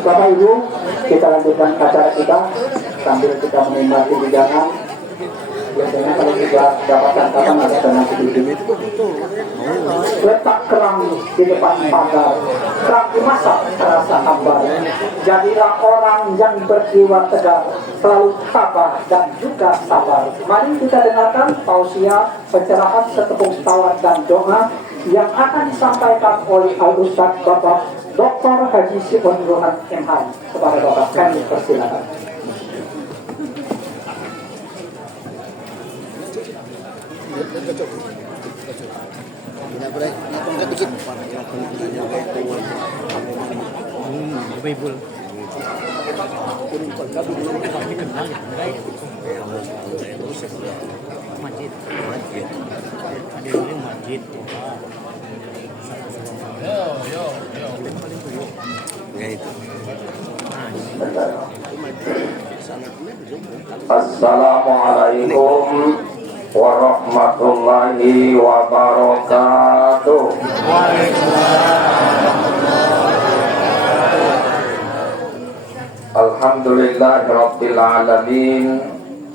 Bapak Ibu, kita lanjutkan acara kita sambil kita menikmati hidangan. Biasanya kalau kita dapatkan kapan ada tenang sedikit. Letak kerang di depan pagar, kerang dimasak terasa hambar. Jadilah orang yang berjiwa tegar, selalu sabar dan juga sabar. Mari kita dengarkan tausiah, pencerahan setepung tawar dan doa yang akan disampaikan oleh Al-Ustaz Bapak Dr. Haji Simon Rohan MH. Kepada Bapak kami persilakan. Assalamualaikum warahmatullahi wabarakatuh. Alhamdulillahirabbil alamin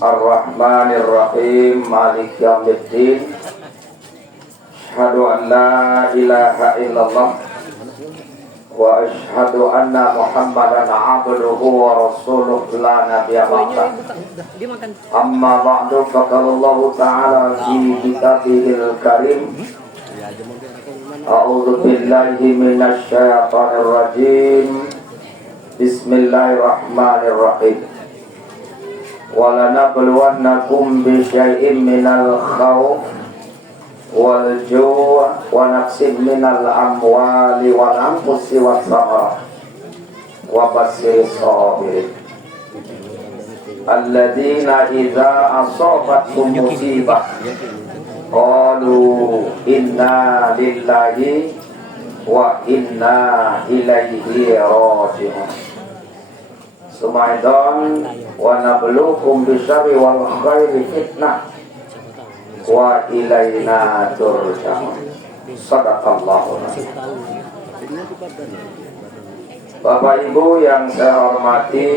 arrahmanir rahim maliki yaumiddin. Asyhadu an la ilaha illallah wa asyhadu anna Muhammadan abduhu wa rasuluh la nabiyya ba'da. Amma ba'du, faqalallahu ta'ala fi kitabihil karim. A'udzu billahi minasy syaithanir rajim. Bismillahirrahmanirrahim. Wa lanabluwannakum bi syai'in minal khawf wal ju' wa naqsin minal amwali wal anfusi was samarat wa basyir sabirin alladzina idza asabatkum musibah qalu inna lillahi wa inna ilaihi raji'un. Sumaidan wa nabluukum bisyarri wal khairi fitnah wa ilaina turja'un. Shadaqallahu alazim. Bapak Ibu yang saya hormati,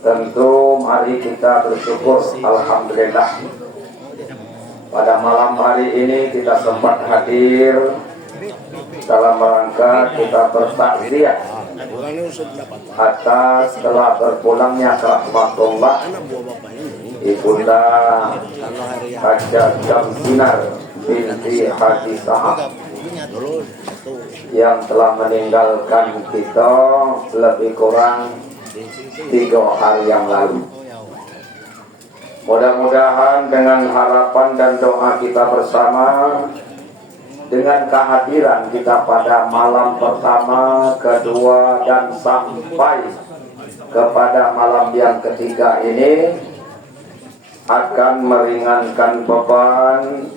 tentu mari kita bersyukur, alhamdulillah. Pada malam hari ini kita sempat hadir dalam rangka kita bertakziah atas telah berpulangnya ke rahmatullah Ibunda Hajjah Jamsinar binti Haji Sahab yang telah meninggalkan kita lebih kurang 3 hari yang lalu. Mudah-mudahan dengan harapan dan doa kita bersama, dengan kehadiran kita pada malam pertama, kedua, dan sampai kepada malam yang ketiga ini akan meringankan beban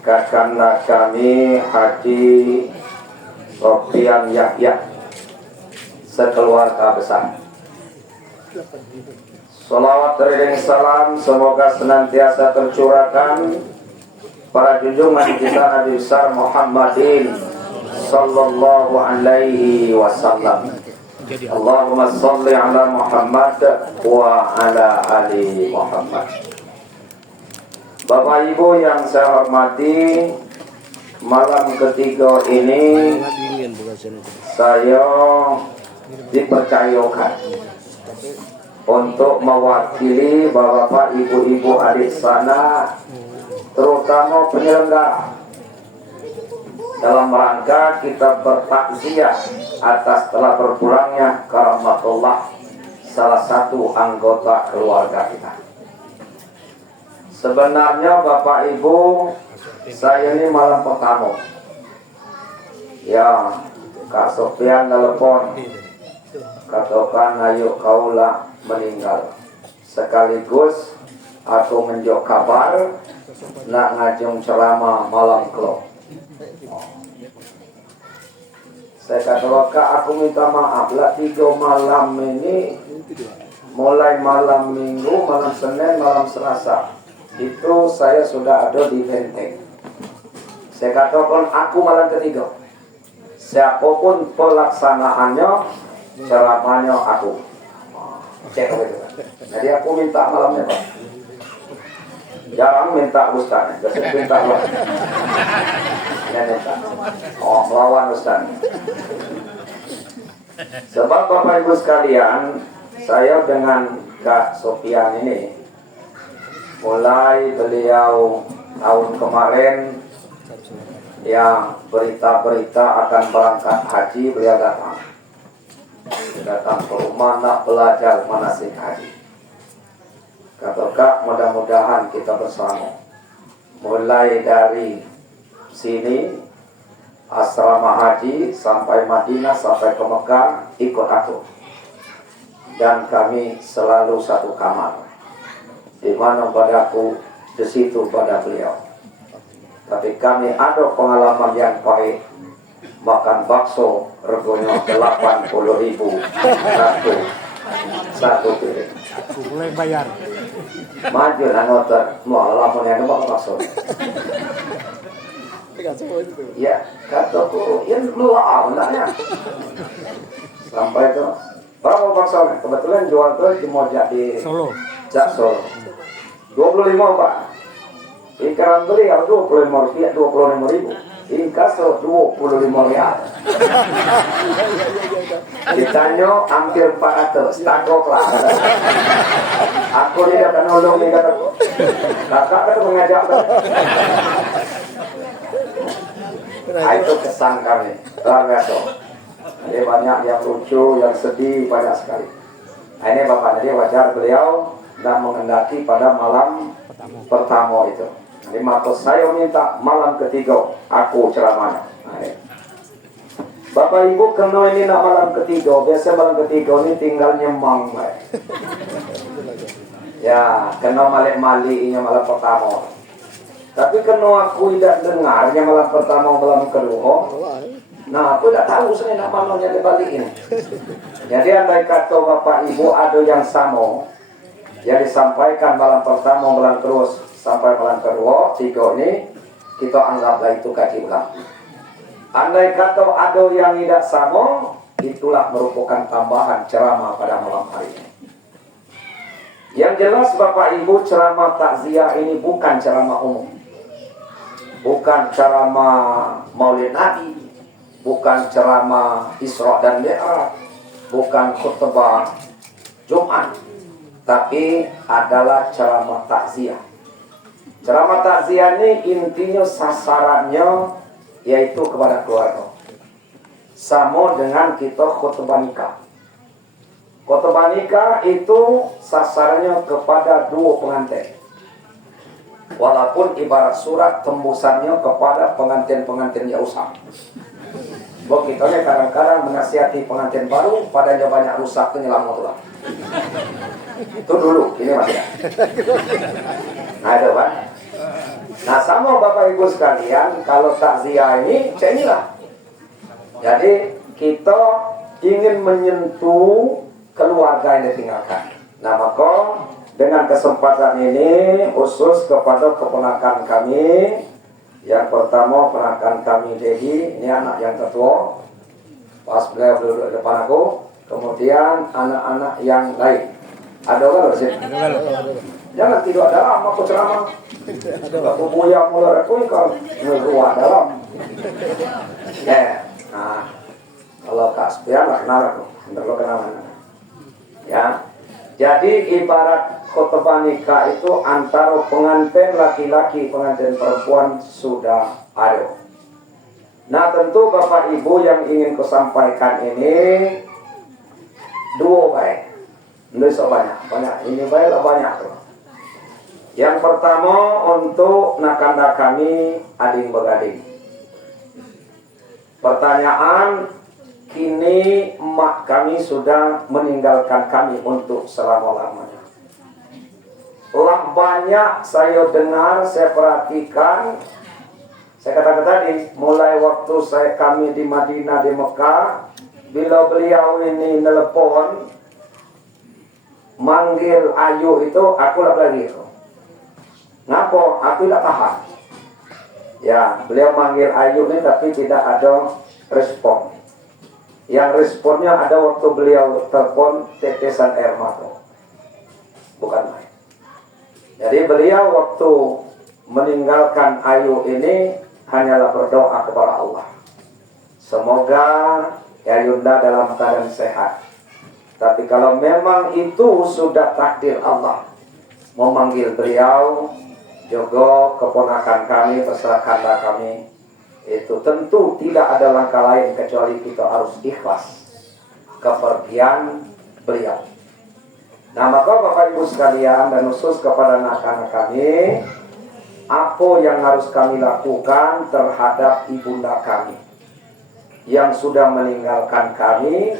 kakanda kami Haji Sofian Yahya sekeluarga besar. Salawat dan salam semoga senantiasa tercurahkan pada junjungan kita Nabi besar Muhammadin sallallahu alaihi wasallam. Allahumma shalli ala Muhammad wa ala ali Muhammad. Bapak Ibu yang saya hormati, malam ketiga ini saya dipercayakan untuk mewakili Bapak Ibu adik sana, terutama penyelenggara, dalam rangka kita bertakziah atas telah berpulangnya ke rahmatullah salah satu anggota keluarga kita. Sebenarnya Bapak Ibu, saya ini malam pertama ya Kak Sofian telepon, katakan ayo kaulah meninggal, sekaligus aku menjok kabar nak ngajung ceramah malam kelok. Saya kata Kak, aku minta maaf lah, 3 malam ini, mulai malam Minggu, malam Senin, malam Selasa, itu saya sudah ada di Benteng. Saya katakan aku malam ketiga. siapapun pelaksanaannya, ceramahnya aku. Cek gitu. Jadi aku minta malamnya Pak. Jarang minta Ustaz, biasanya minta lah. Ya minta. Oh, melawan Ustaz. Sebab Bapak Ibu sekalian, saya dengan Kak Sofian ini, mulai beliau tahun kemarin yang berita-berita akan berangkat haji, beliau datang ke rumah nak belajar manasik haji. Kata Kak, mudah-mudahan kita bersama mulai dari sini asrama haji sampai Madinah sampai ke Mekah, ikut aku. Dan kami selalu satu kamar, di mana padaku di situ pada beliau. Tapi kami ada pengalaman yang pahit, makan bakso regonya 80.000 satu piring. Boleh bayar. Maju ngotor, mau lamun yang mau bakso. Ya, kataku, ya lu awalnya. Sampai itu, berapa bakso? Kebetulan jual tuh cuma di Solo. Solo. 25 Pak. Ikan beli ya 25 rupiah, 25.000. Inkaso 25 rial. Ditanya hampir 400, tangkok lah. Aku ni akan nolong ni kata. Kakak kata mengajak. Itu kesan kami, luar biasa. Jadi banyak yang lucu, yang sedih, banyak sekali. Nah, ini Bapak, jadi wajar beliau dan mengendaki pada malam pertama itu. Jadi maka saya minta malam ketiga aku ceramahnya. Nah, Bapak Ibu kena ini nak malam ketiga. Biasa malam ketiga ini tinggal nyemang. Ya, kena malik-maliknya malam pertama. Tapi kena aku tidak dengarnya malam pertama malam kedua. Nah, aku tidak tahu saya nak malamnya dibalikin. Jadi andai kata Bapak Ibu ada yang sama yang disampaikan malam pertama malam terus sampai malam kedua, tiga ini kita anggaplah itu kaji ulang. Andai kata ada yang tidak sama, itulah merupakan tambahan ceramah pada malam hari ini. Yang jelas Bapak Ibu, ceramah takziah ini bukan ceramah umum, bukan ceramah Maulid Nabi, bukan ceramah Isra dan Mi'raj, bukan khutbah Jumat, tapi adalah ceramah takziah. Ceramah takziah ini intinya sasarannya yaitu kepada keluarga. Sama dengan kita khutbah nikah. Khutbah nikah itu sasarannya kepada dua pengantin. Walaupun ibarat surat tembusannya kepada pengantin-pengantin yang usah. Begitu kadang-kadang menasihati pengantin baru padanya banyak rusak penyelamatlah. Itu dulu, ini masih. Nah itu Pak. Nah sama Bapak Ibu sekalian, kalau takziah ini, inilah. Jadi kita ingin menyentuh keluarga yang ditinggalkan. Nah maka dengan kesempatan ini khusus kepada keponakan kami. Yang pertama ponakan kami Dehi, ini anak yang tertua. Pas beliau duduk di depan aku. Kemudian anak-anak yang lain. Ada kan di sini? Jangan tidur dalam aku ceramah. Aku buaya mulai aku kalau keluar dalam. Ya, nah kalau Kak Spian lah kenal aku, lo kenal mana? Ya, jadi ibarat khutbah nikah itu antara pengantin laki-laki, pengantin perempuan sudah ada. Nah tentu Bapak Ibu yang ingin kusampaikan ini dua baik. Ini banyak. Ini baiklah banyak tuh. Yang pertama untuk nakanda kami ading begading. Pertanyaan, kini emak kami sudah meninggalkan kami untuk selama-lamanya. Lah banyak saya dengar, saya perhatikan. Saya katakan tadi, mulai waktu kami di Madinah, di Mekah, bila beliau ini telepon manggil Ayu itu, aku lagi. Ngapa? Aku tidak tahan. Ya, beliau manggil Ayu ini tapi tidak ada respon. Yang responnya ada waktu beliau telepon tetesan air mata. Bukan main. Jadi beliau waktu meninggalkan Ayu ini hanyalah berdoa kepada Allah. Semoga Yayunda dalam keadaan sehat. Tapi kalau memang itu sudah takdir Allah memanggil beliau, juga keponakan kami, beserta kami, itu tentu tidak ada langkah lain kecuali kita harus ikhlas kepergian beliau. Nah maka Bapak Ibu sekalian dan khusus kepada anak-anak kami, apa yang harus kami lakukan terhadap ibunda kami yang sudah meninggalkan kami,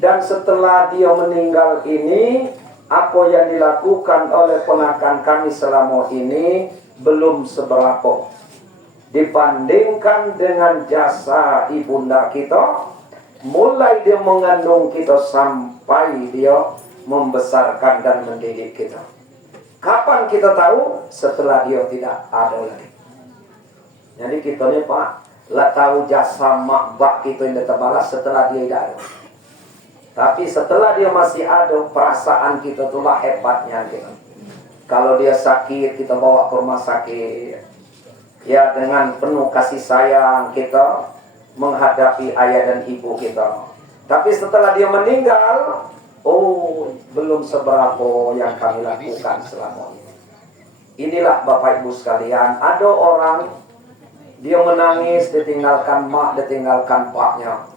dan setelah dia meninggal ini, apa yang dilakukan oleh ponakan kami selama ini belum seberapa dibandingkan dengan jasa ibunda kita, mulai dia mengandung kita sampai dia membesarkan dan mendidik kita. Kapan kita tahu? Setelah dia tidak ada lagi. Jadi kita ni Pak, lah tahu jasa mak bak kita yang terbalas setelah dia tidak ada. Tapi setelah dia masih ada, perasaan kita itulah hebatnya kita. Kalau dia sakit, kita bawa ke rumah sakit. Ya, dengan penuh kasih sayang kita menghadapi ayah dan ibu kita. Tapi setelah dia meninggal, oh, belum seberapa yang kami lakukan selama ini. Inilah Bapak Ibu sekalian, ada orang dia menangis ditinggalkan mak, ditinggalkan paknya.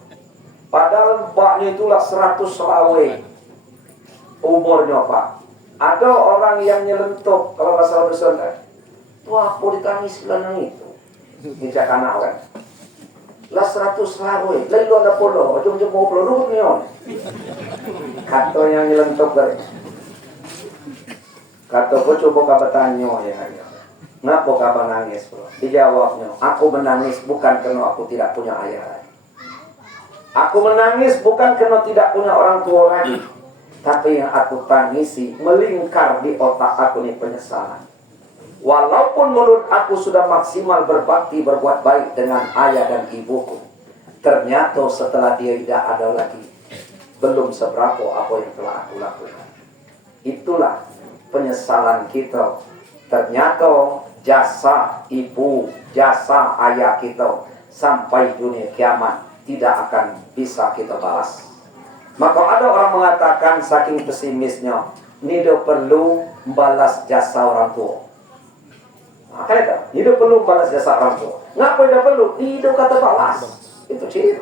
Padahal paknya itulah 100 lawe umurnya Pak. Ada orang yang nyelentuk, kalau bahasa Sunda, tuh aku ditangis lanang itu. Ini cakana kan. Lah 100 lawe, lalu ada polo, ujung-ujung mau polo nih on. Kata yang nyelentuk dari. Kata aku coba kabatannya ya. Ngapa kabar nangis bro? Dijawabnya, aku menangis bukan karena aku tidak punya ayah. Aku menangis bukan karena tidak punya orang tua lagi. Tapi yang aku tangisi melingkar di otak aku ini penyesalan. Walaupun menurut aku sudah maksimal berbakti berbuat baik dengan ayah dan ibuku, ternyata setelah dia tidak ada lagi, belum seberapa apa yang telah aku lakukan. Itulah penyesalan kita. Ternyata jasa ibu, jasa ayah kita sampai dunia kiamat tidak akan bisa kita balas. Maka ada orang mengatakan saking pesimisnya, tidak perlu balas jasa orang tua. Nah, kan itu, tidak perlu balas jasa orang tua. Ngapa tidak perlu? Tidak kata balas. Itu ciri.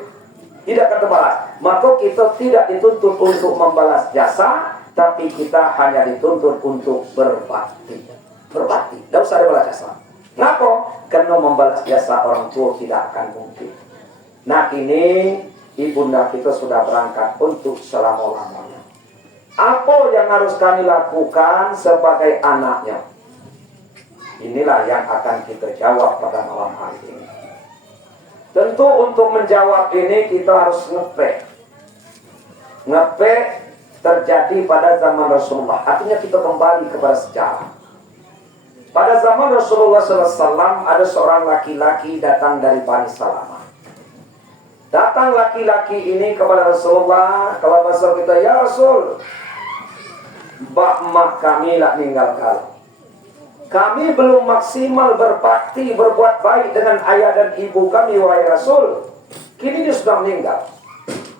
Tidak kata balas. Maka kita tidak dituntut untuk membalas jasa, tapi kita hanya dituntut untuk berbakti. Berbakti, tidak usah ada balas jasa. Ngapa? Karena membalas jasa orang tua tidak akan mungkin. Nah ini ibunda kita sudah berangkat untuk selama-lamanya. Apa yang harus kami lakukan sebagai anaknya? Inilah yang akan kita jawab pada malam hari ini. Tentu untuk menjawab ini kita harus ngepek. Ngepek terjadi pada zaman Rasulullah. Artinya kita kembali kepada sejarah. Pada zaman Rasulullah SAW ada seorang laki-laki datang dari Bani Salamah. Datang laki-laki ini kepada Rasulullah. Kalau bahasa kita, ya Rasul, bak mak kami lah meninggalkan. Kami belum maksimal berbakti, berbuat baik dengan ayah dan ibu kami, wahai Rasul. Kini dia sudah meninggal.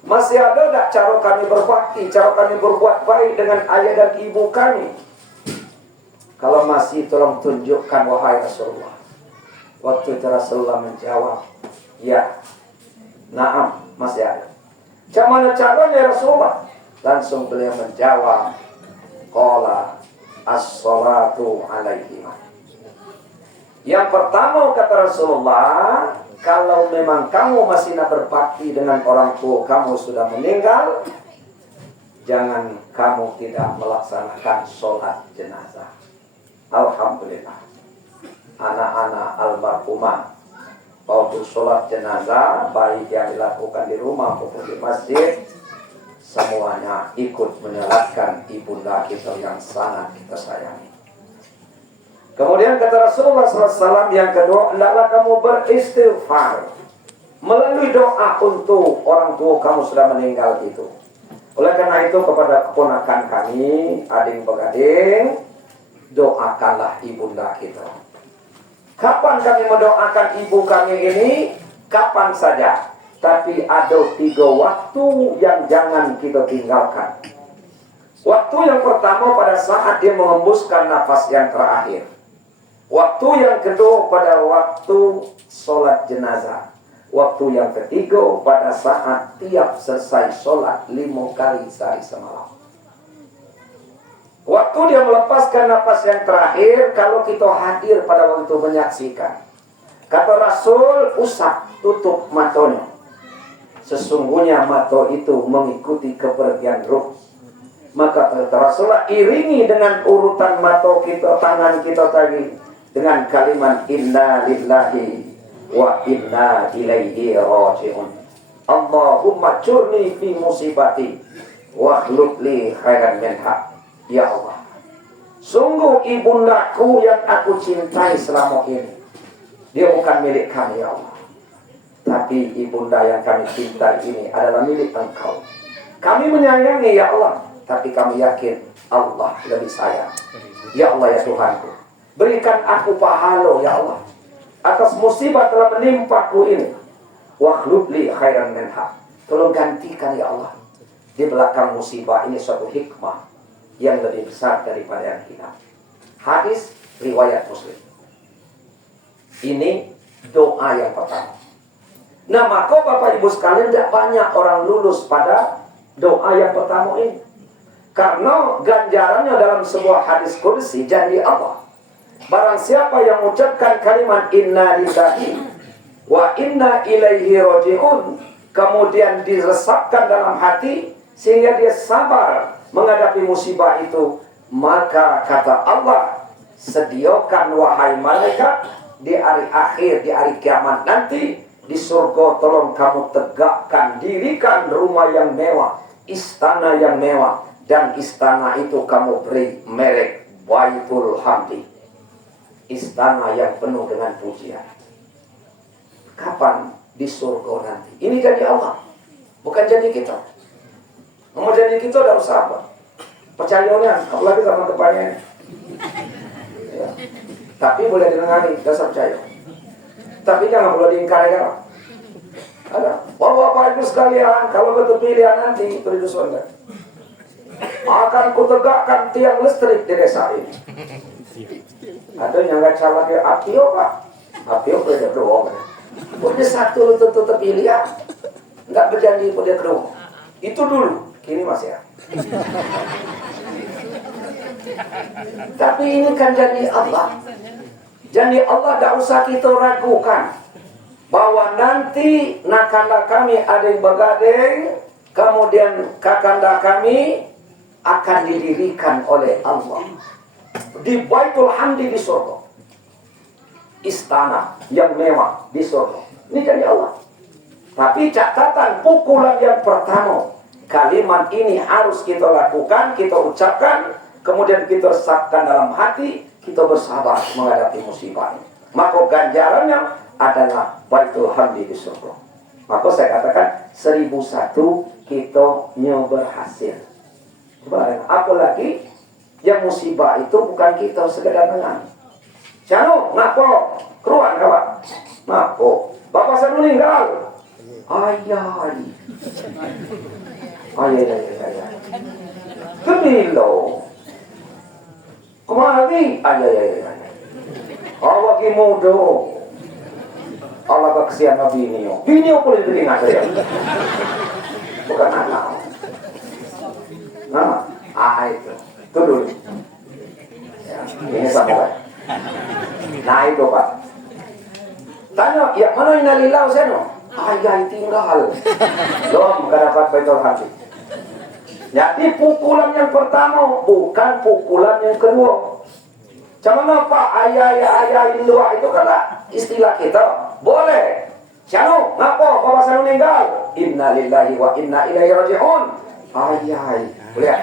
Masih ada tak cara kami berbakti, cara kami berbuat baik dengan ayah dan ibu kami? Kalau masih, tolong tunjukkan wahai Rasulullah. Waktu itu Rasulullah menjawab, ya, naam, masih ada. Macam mana caranya Rasulullah? Langsung beliau menjawab, qala as-salatu alaihima. Yang pertama kata Rasulullah, kalau memang kamu masih nak berbakti dengan orang tua kamu sudah meninggal, jangan kamu tidak melaksanakan sholat jenazah. Alhamdulillah, anak-anak almarhumah waktu sholat jenazah, baik yang dilakukan di rumah maupun di masjid, semuanya ikut menyolatkan ibunda kita yang sangat kita sayangi. Kemudian kata Rasulullah SAW yang kedua, hendaklah kamu beristighfar melalui doa untuk orang tua kamu sudah meninggal itu. Oleh karena itu kepada keponakan kami, adik begading, doakanlah ibunda kita. Kapan kami mendoakan ibu kami ini? Kapan saja. Tapi ada 3 waktu yang jangan kita tinggalkan. Waktu yang pertama pada saat dia mengembuskan nafas yang terakhir. Waktu yang kedua pada waktu sholat jenazah. Waktu yang ketiga pada saat tiap selesai sholat 5 kali sehari semalam. Waktu dia melepaskan nafas yang terakhir, kalau kita hadir pada waktu itu menyaksikan. Kata Rasul, usap, tutup matanya. Sesungguhnya mata itu mengikuti kepergian ruh. Maka kata Rasulullah, iringi dengan urutan mata kita, tangan kita tadi, dengan kalimat inna lillahi wa inna ilaihi raji'un. Allahumma curni fi musibati wa akhluf li khairan minha. Ya Allah, sungguh ibundaku yang aku cintai selama ini, dia bukan milik kami ya Allah, tapi ibunda yang kami cintai ini adalah milik Engkau. Kami menyayangi ya Allah, tapi kami yakin Allah lebih sayang. Ya Allah ya Tuhanku, berikan aku pahala ya Allah atas musibah telah menimpaku ini. Wa akhluf li khairan minha. Tolong gantikan ya Allah di belakang musibah ini suatu hikmah yang lebih besar daripada yang hilang. Hadis riwayat Muslim. Ini doa yang pertama. Nah, maka Bapak Ibu sekalian, tidak banyak orang lulus pada doa yang pertama ini. Karena ganjarannya dalam sebuah hadis qudsi, janji Allah. Barang siapa yang mengucapkan kalimat inna lillahi wa inna ilaihi raji'un, kemudian diresapkan dalam hati sehingga dia sabar menghadapi musibah itu, maka kata Allah, sediakan wahai malaikat di hari akhir, di hari kiamat nanti, di surga tolong kamu tegakkan, dirikan rumah yang mewah, istana yang mewah, dan istana itu kamu beri merek Baitul Hamdi, istana yang penuh dengan pujian. Kapan? Di surga nanti. Ini janji Allah, bukan janji kita. Mau janji kita udah usah apa? Percayanya, apalagi sama depannya. Ya. Tapi boleh didengari, dasar percaya. Tapi jangan perlu diingkari ya. Ada. Bapak-bapak ibu sekalian, kalau betul pilihan nanti itu di surga, akan kutegakkan tiang listrik di desa ini. Ada yang nggak salah dia apio pak, apio udah doang. Udah satu tentu terpilih ya, nggak berjanji pada kedua. Itu dulu. Kini masih ya. Tapi ini kan janji Allah. Janji Allah tidak usah kita ragukan. Bahwa nanti nakanda kami ada yang begadeng, kemudian kakanda kami akan didirikan oleh Allah di Baitul Hamdi di surga. Istana yang mewah di surga. Ini janji Allah. Tapi catatan pukulan yang pertama, kalimat ini harus kita lakukan, kita ucapkan, kemudian kita resapkan dalam hati, kita bersabar menghadapi musibah ini. Maka ganjarannya adalah Baitul Hamdi di surga. Maka saya katakan 1001 kita berhasil. Apalagi yang musibah itu bukan kita sekedar menang. Cano, ngapo? Keruan kawan? Ngapo? Bapak saya meninggal. Ayah. Ayah. Kemilo. Kemari. Ayah. Awak muda. Allah kesian nabi Binio. Binio boleh didengar saya. Bukan anak. Nah, itu. Itu dulu. Ya, ini sampai. Nah itu Pak. Tanya, ya mana innalillahi wa inna ayah tinggal. Belum dapat Baitul Hamdi. Jadi pukulan yang pertama bukan pukulan yang kedua. Cuman Pak, ayah dua itu kan istilah kita. Boleh. Siapa? Ngapa bapak saya meninggal? Inna lillahi wa inna ilaihi raji'un. Ayah. Boleh.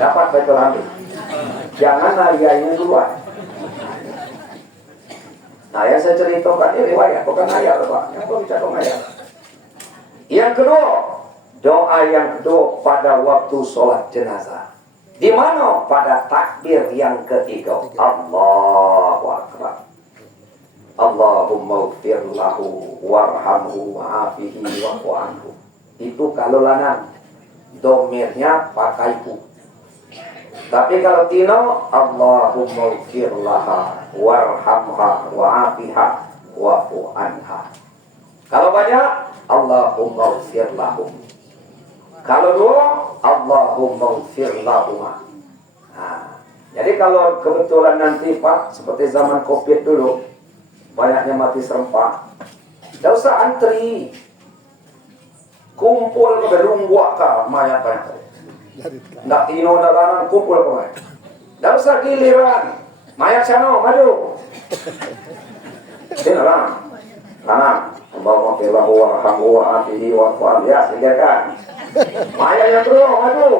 Dapat Baitul Hamdi. Jangan ayah ini duluan. Nah, yang saya ceritakan ini riwayat, bukan ayat, Pak. Yang berbicara ayat. Yang kedua, doa yang kedua pada waktu sholat jenazah. Di mana? Pada takbir yang ketiga. Allahu Akbar. Allahumma ighfir lahu warhamhu wa'afihi wa'fu anhu. Itu kalau lanang, domirnya pakai hu. Tapi kalau tino, Allahumma ighfir laha warhamha wa'afiha wa'fu anha. Kalau banyak, Allahumma ighfir lahum. Kalau dua, Allahumma ighfir lahuma. Nah, jadi kalau kebetulan nanti Pak, seperti zaman Covid dulu, banyaknya mati serempak, tidak usah antri, kumpul ke berungguak ke mayat banyak. Tidak tino dalam kumpul ke mayat. Tidak usah giliran, mayat sana maju. Sini lah, kanan. Allahumma firlahu warhamhu wa'afihi wa'fu anhu. Ya, singkirkan. Mayat yang bro, maju.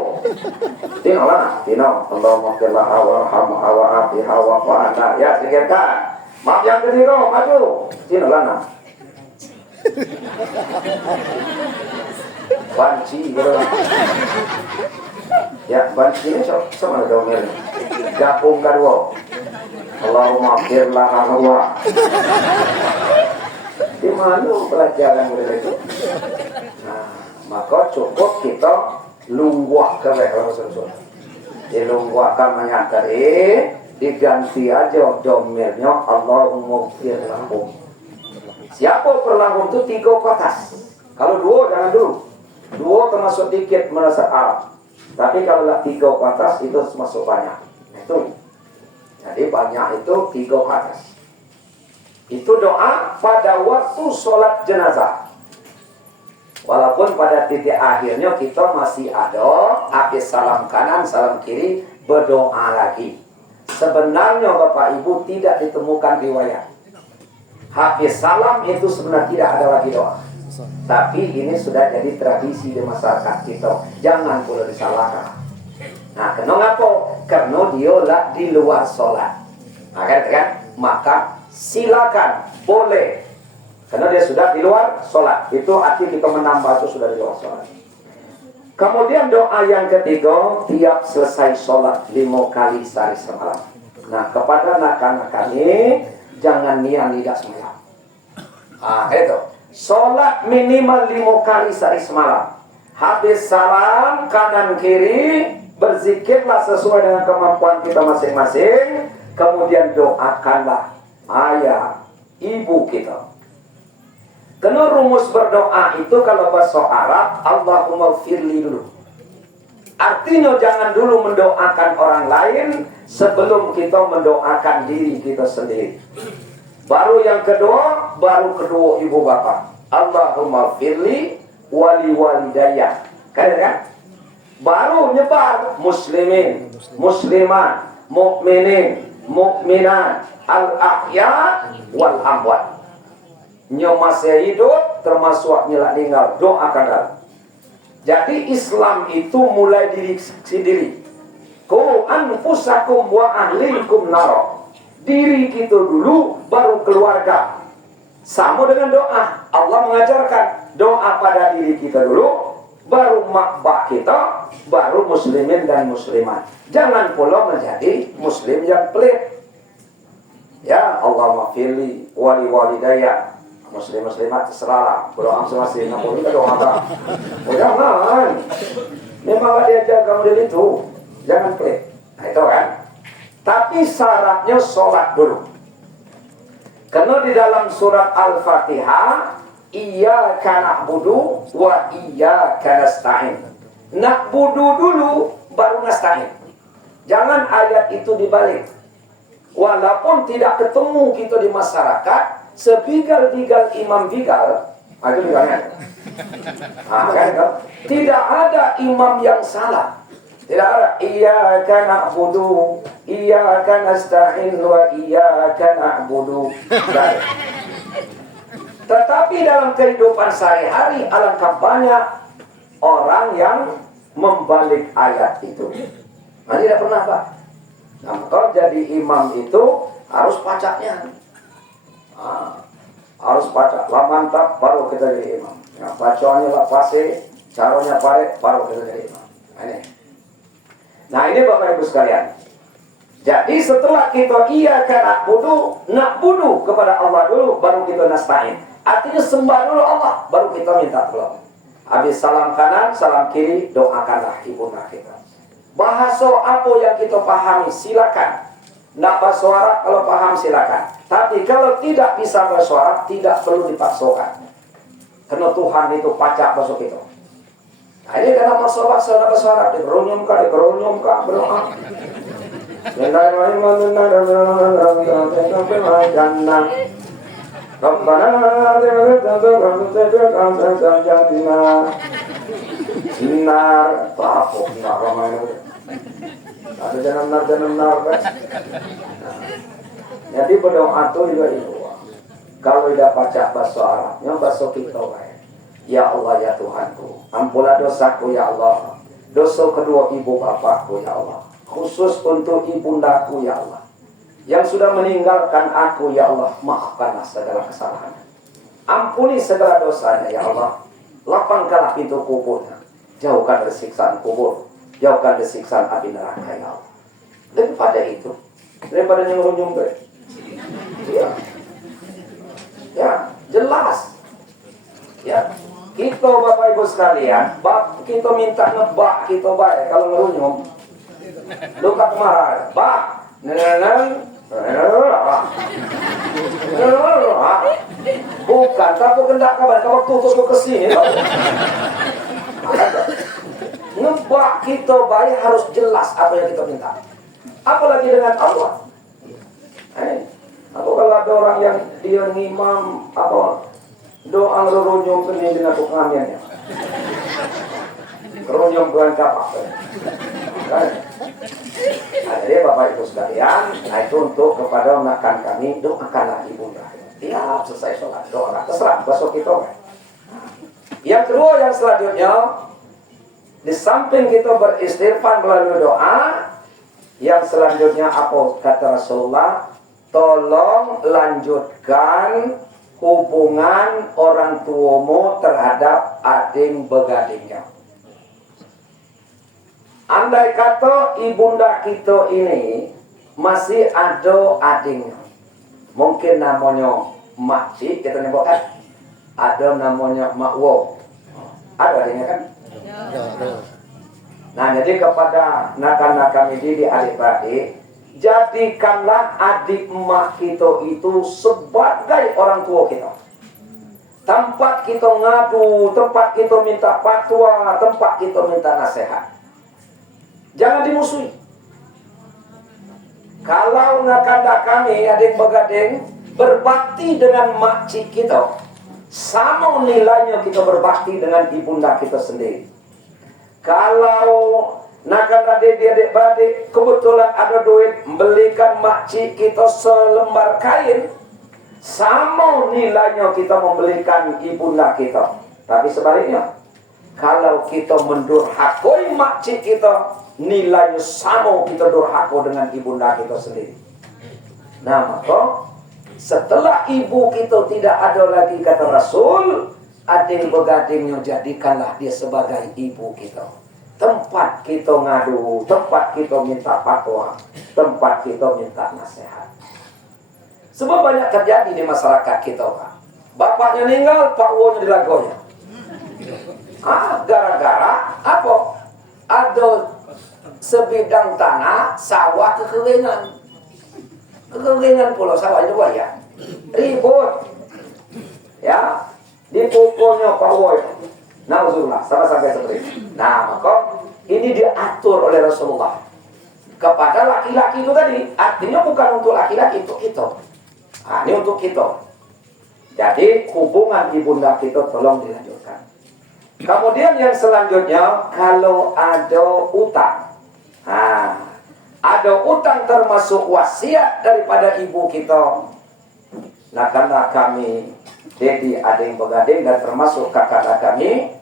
Sini lah, tino. Allahumma firlahu warhamhu wa'afihi wa'fu anhu. Ya, singkirkan. Maaf yang ketiga, maju. Sini lah. Banci gitu. Ya, banci ini sama domir. Gabung kedua. Allahumma firlahu wa. Di mana pelajaran itu? Nah, maka cukup kita lungguak ke Rasulullah. Dilungguakkan banyak kali, diganti aja domirnya Allahumma firlahu. Siapa perlahum itu 3 kotas. Kalau 2 jangan dulu. 2 termasuk dikit merasa Arab. Tapi kalau 3 kotas itu termasuk banyak. Itu. Jadi banyak itu 3 kotas. Itu doa pada waktu sholat jenazah. Walaupun pada titik akhirnya kita masih ada habis salam kanan, salam kiri, berdoa lagi. Sebenarnya Bapak Ibu tidak ditemukan riwayat. Habis salam itu sebenarnya tidak ada lagi doa. Tapi ini sudah jadi tradisi di masyarakat kita. Jangan pula disalahkan. Nah, kenapa? Karena dia lah di luar sholat. Nah, kan? Maka silakan, boleh. Karena dia sudah di luar sholat. Itu arti kita menambah itu sudah di luar sholat. Kemudian doa yang ketiga, tiap selesai sholat 5 kali sehari semalam. Nah, kepada anak-anak kami, jangan niat tidak semalam. Ah, itu. Sholat minimal 5 kali sehari semalam. Habis salam, kanan kiri, berzikirlah sesuai dengan kemampuan kita masing-masing. Kemudian doakanlah ayah, ibu kita. Karena rumus berdoa itu kalau bahasa Arab, Allahumma firli dulu. Artinya jangan dulu mendoakan orang lain sebelum kita mendoakan diri kita sendiri. Baru yang kedua, ibu bapak. Allahumma firli wali walidayya. Kan? Baru nyebar muslimin, muslimat, mukminin, mukminat, al-ahya wal amwat. Nyo masih hidup termasuk nyelak tinggal, doakan. Jadi Islam itu mulai diri sendiri. Ku anfusakum wa ahlikum naro. Diri kita dulu baru keluarga. Sama dengan doa. Allah mengajarkan doa pada diri kita dulu, baru mak bak kita, baru muslimin dan muslimat. Jangan pula menjadi muslim yang pelit. Ya Allah mafirli wali walidayya. Muslim-muslimat terserah berdoa masing-masing. Namun kita doa apa? Oh jangan. Memanglah dia jaga model itu. Jangan pelit. Nah itu kan. Tapi syaratnya sholat dulu. Karena di dalam surat Al-Fatihah, iyyaka na'budu wa iyyaka nasta'in. Na'budu dulu baru nasta'in. Jangan ayat itu dibalik. Walaupun tidak ketemu kita di masyarakat, sebigal-bigal imam bigal, itu bigalnya. Nah, kan? Tidak ada imam yang salah. Tidak ada iyyaka na'budu, iyyaka nasta'in wa iyyaka na'budu. Tetapi dalam kehidupan sehari-hari alangkah banyak orang yang membalik ayat itu. Nah, tidak pernah, Pak. Nah, kalau jadi imam itu harus pacaknya. Harus baca, lah mantap baru kita jadi imam. Ya, bacaannya lah pasti, caranya pare baru kita jadi imam. Nah ini Bapak Ibu sekalian. Jadi setelah kita nak budu kepada Allah dulu, baru kita nasta'in. Artinya sembah dulu Allah, baru kita minta tolong. Habis salam kanan, salam kiri, doakanlah ibunda kita. Bahasa apa yang kita pahami, silakan. Nak bahasa Arab kalau paham silakan. Tapi kalau tidak bisa bahasa Arab, tidak perlu dipaksakan. Karena Tuhan itu pacak bahasa kita. Nah ini karena bahasa Arab, dikeronyomkan, berdoa. Jadi berdoa itu juga itu. Kalau tidak baca bahasa Arabnya, bahasa kita baik. Ya Allah ya Tuhanku, ampunlah dosaku ya Allah, dosa kedua ibu bapakku ya Allah, khusus untuk ibundaku ya Allah, yang sudah meninggalkan aku ya Allah, maafkanlah segala kesalahan, ampuni segala dosanya ya Allah, lapangkanlah pintu kuburnya, jauhkan dari siksaan kubur, jauhkan dari siksaan api neraka ya Allah. Daripada itu, daripada nyuruh-nyuruh, ya jelas, ya. Kita Bapak Ibu sekalian, kita minta ngebak kita baik kalau ngerunyum. Luka kemarah, bak, bukan, tapi kendak kabar, kalau tutus ke sini. Ngebak kita baik harus jelas apa yang kita minta. Apalagi dengan Allah. Aku kalau ada orang yang dia ngimam apa doa ngerunyum ke dengan pengamannya. Kerunyum bukan kapak. Nah, jadi Bapak Ibu sekalian, nah itu untuk kepada makan kami, doakanlah ibunda. Ya, selesai sholat, doa, terserah, besok kita. Yang kedua, yang selanjutnya, di samping kita beristighfar melalui doa, yang selanjutnya apa kata Rasulullah? Tolong lanjutkan hubungan orang tuamu terhadap adik begadingnya. Andai kata ibunda kita ini masih ada adiknya, mungkin namanya makcik, kita nyebutkan, ada namanya makwo, ada adiknya kan? Nah jadi kepada nakan-nakan ini di adik-adik, jadikanlah adik emak kita itu sebagai orang tua kita. Tempat kita ngadu, tempat kita minta fatwa, tempat kita minta nasihat. Jangan dimusuhi. Kalau nakanda kami adik begading berbakti dengan makcik kita, sama nilainya kita berbakti dengan ibunda kita sendiri. Kalau nakanda adik-adik kebetulan ada duit belikan makcik kita selembar kain, sama nilainya kita membelikan ibunda kita. Tapi sebaliknya, kalau kita mendurhakoi makcik kita, nilainya sama kita durhaka dengan ibunda kita sendiri. Nah maka setelah ibu kita tidak ada lagi kata Rasul, adik begadingnya jadikanlah dia sebagai ibu kita. Tempat kita ngadu, tempat kita minta fatwa, tempat kita minta nasihat. Sebab banyak terjadi di masyarakat kita, Pak. Bapaknya meninggal, Pak Wonya dilagonya. Gara-gara apa? Ada sebidang tanah, sawah kekeringan. Kekeringan pulau sawah itu ya. Ribut. Ya, dipukulnya Pak Woy. Nauzubillah, sampai seperti itu. Nah, maka ini diatur oleh Rasulullah kepada laki-laki itu tadi. Artinya bukan untuk laki-laki, untuk kita. Nah, ini untuk kita. Jadi hubungan ibunda kita tolong dilanjutkan. Kemudian yang selanjutnya, kalau ada utang. Nah, ada utang termasuk wasiat daripada ibu kita. Nah, karena kami jadi adik begading dan termasuk kakak kami,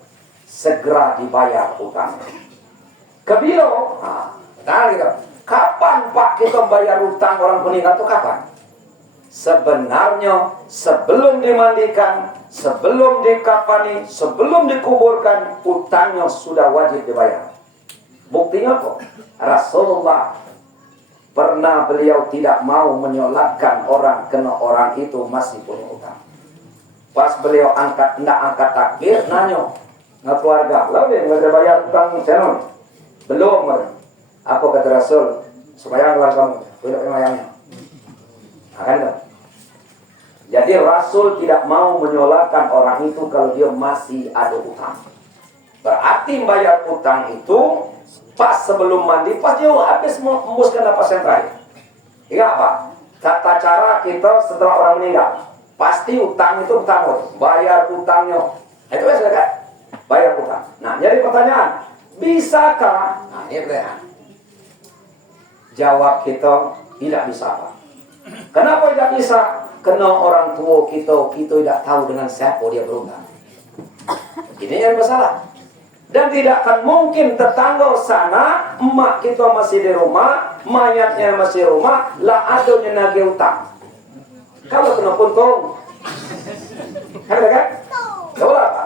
segera dibayar utang. Kebilo, nah gitu. Kapan Pak kita bayar utang orang meninggal itu kapan? sebenarnya sebelum dimandikan, sebelum dikafani, sebelum dikuburkan, utangnya sudah wajib dibayar. Buktinya apa? Rasulullah pernah beliau tidak mau menyolatkan orang kena orang itu masih punya utang. Pas beliau hendak angkat takbir, nanya nggak keluarga, lalu dia nggak bayar utang channel? Belum. Apa kata Rasul? Supaya keluar kamu, tidak yang akan dong. Jadi Rasul tidak mau menyolatkan orang itu kalau dia masih ada utang. Berarti bayar utang itu pas sebelum mandi, pas dia habis membuskan napas yang terakhir. Ingat apa? Tata cara kita setelah orang meninggal, pasti utang itu utang, bayar utangnya. Itu kan? Bayar utang. Nah, jadi pertanyaan, bisakah? Nah, ini pertanyaan. Jawab kita tidak bisa, Pak. Kenapa tidak bisa? Karena orang tua kita tidak tahu dengan siapa dia berhutang. Ini yang masalah. Dan tidak akan mungkin tetangga sana, emak kita masih di rumah, mayatnya masih rumah, lah adanya nagih utang. Kalau kena puntung, kan? Coba apa?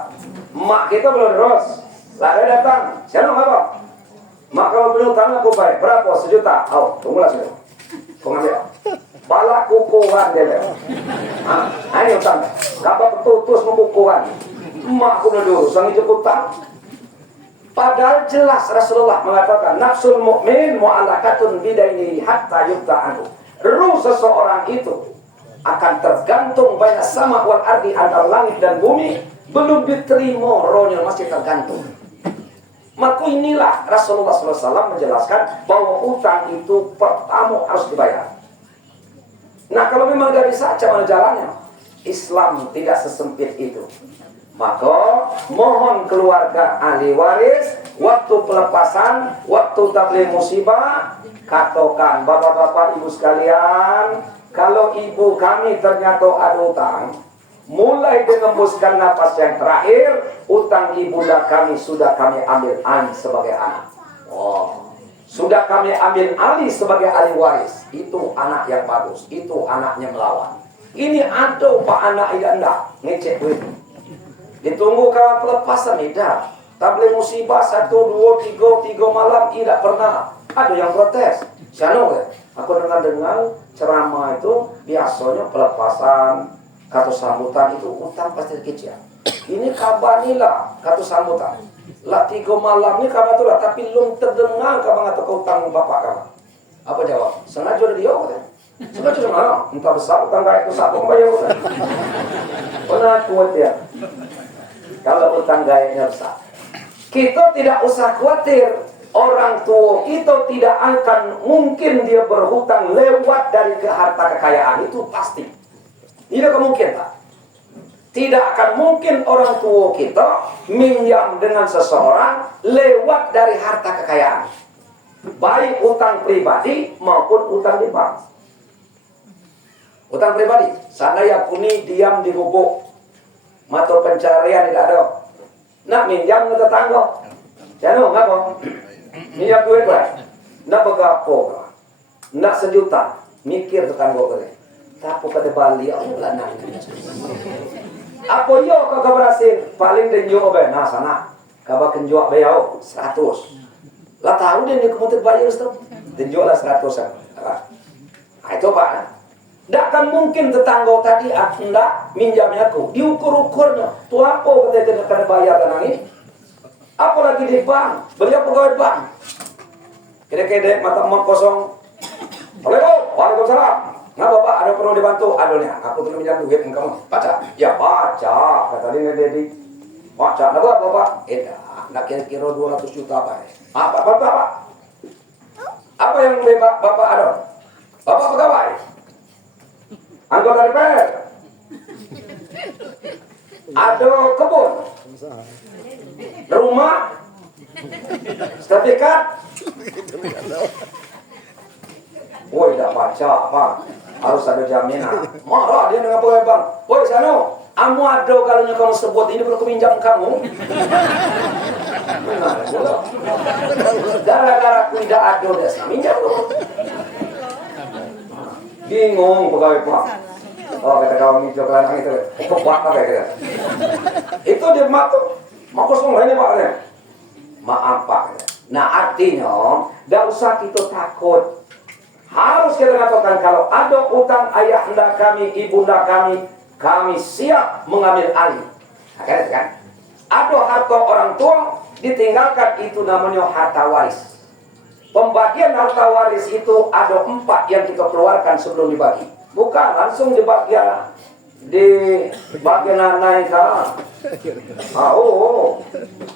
Emak kita belum terus, lah dia datang, siapa apa? Mak kalau punya utang aku bayar, berapa? 1 juta. Oh, tunggulah sini. Kau ngambil. Balak kukuhan dia. Ini utang. Kapan putus membukuhan. Emak aku udah dulu, sang itu utang. Padahal jelas Rasulullah mengatakan nafsul mu'min mu'allakatun bidaini hatta yubta'anhu. Ruh seseorang itu akan tergantung baina sama wal ardi, antara langit dan bumi, belum diterima rohnya masih tergantung. Maka inilah Rasulullah SAW menjelaskan bahwa utang itu pertama harus dibayar. Nah, kalau memang dari saja mana jalannya, Islam tidak sesempit itu. Maka mohon keluarga ahli waris, waktu pelepasan, waktu tabligh musibah, katakan bapak-bapak ibu sekalian, kalau ibu kami ternyata ada utang, mulai mengembuskan napas yang terakhir, utang ibunda kami sudah kami ambil alih sebagai anak. Sudah kami ambil alih sebagai ahli waris. Itu anak yang bagus, itu anaknya melawan. Ini ada pak anak tidak ngecek duit. Ditunggu kawan pelepasan, tidak. Tabligh musibah 1, 2, 3 malam, tidak pernah. Ada yang protes. Siapa? Aku dengar ceramah itu biasanya pelepasan, kata sambutan itu utang pasti kecil. Ini kabar inilah kata sambutan. Lah 3 malam ini kabar tu lah, tapi belum terdengar kabar kata utang bapak kamu. Apa jawab? Sengaja dia kata. Sengaja mana? Entah besar utang kayak itu satu bayar utang. Pernah kuat ya. Kalau utang gayanya besar, kita tidak usah khawatir. Orang tua kita tidak akan mungkin dia berhutang lewat dari harta kekayaan, itu pasti. Tidak mungkin, Pak. Tidak akan mungkin orang tua kita minjam dengan seseorang lewat dari harta kekayaan, baik utang pribadi maupun utang di bank. Utang pribadi, saya kuni diam di gubuk, mata pencarian tidak ada. Nak minjam ke tetangga, jangan ngapa? Minjam duit lah, nak bergapo, nak 1 juta, mikir tetangga boleh. Tapi pada Bali, Allah nak. Apa yo kau berhasil? Paling denjo be, nah sana, kau kenjo bayau 100. Lah tahu dia ni kemudian bayar tu, denjo lah 100an. Nah itu pak. Tak akan mungkin tetangga tadi aku nak minjamnya aku. Diukur-ukurnya. Tu apa kita kena bayar tanah ini? Apalagi di bank. Beliau pegawai bank. Kira-kira mata emak kosong. Waalaikumsalam. Nah bapak ada perlu dibantu? Aduhnya. Aku perlu minjam duit kamu. Baca. Ya baca. Kata dia Dedi. Baca. Nah bapak. Nak kira-kira 200 juta pak. Apa bapak? Apa yang bapak ada? Bapak pegawai. Anggota DPR, ada kebun, rumah, sertifikat. Woi, tidak baca apa? Harus ada jaminan. Marah dia dengan pegawai bank. Woi, Sano, kamu ada kalau kamu sebut ini perlu pinjam kamu. Gara-gara aku tidak ada dia minjam kamu. Bingung pegawai bank. Oh, kata kawan hijau kelanang itu. Kebak apa ya? Itu dia matu. Mau kosong ini Pak. Maaf Pak. Nah artinya, tidak usah kita takut. Harus kita katakan kalau ada utang ayah anda kami, ibunda kami siap mengambil alih. Nah, kan? Ada harta orang tua ditinggalkan, itu namanya harta waris. Pembagian harta waris itu ada 4 yang kita keluarkan sebelum dibagi. Bukan langsung dibagi di bagian naik.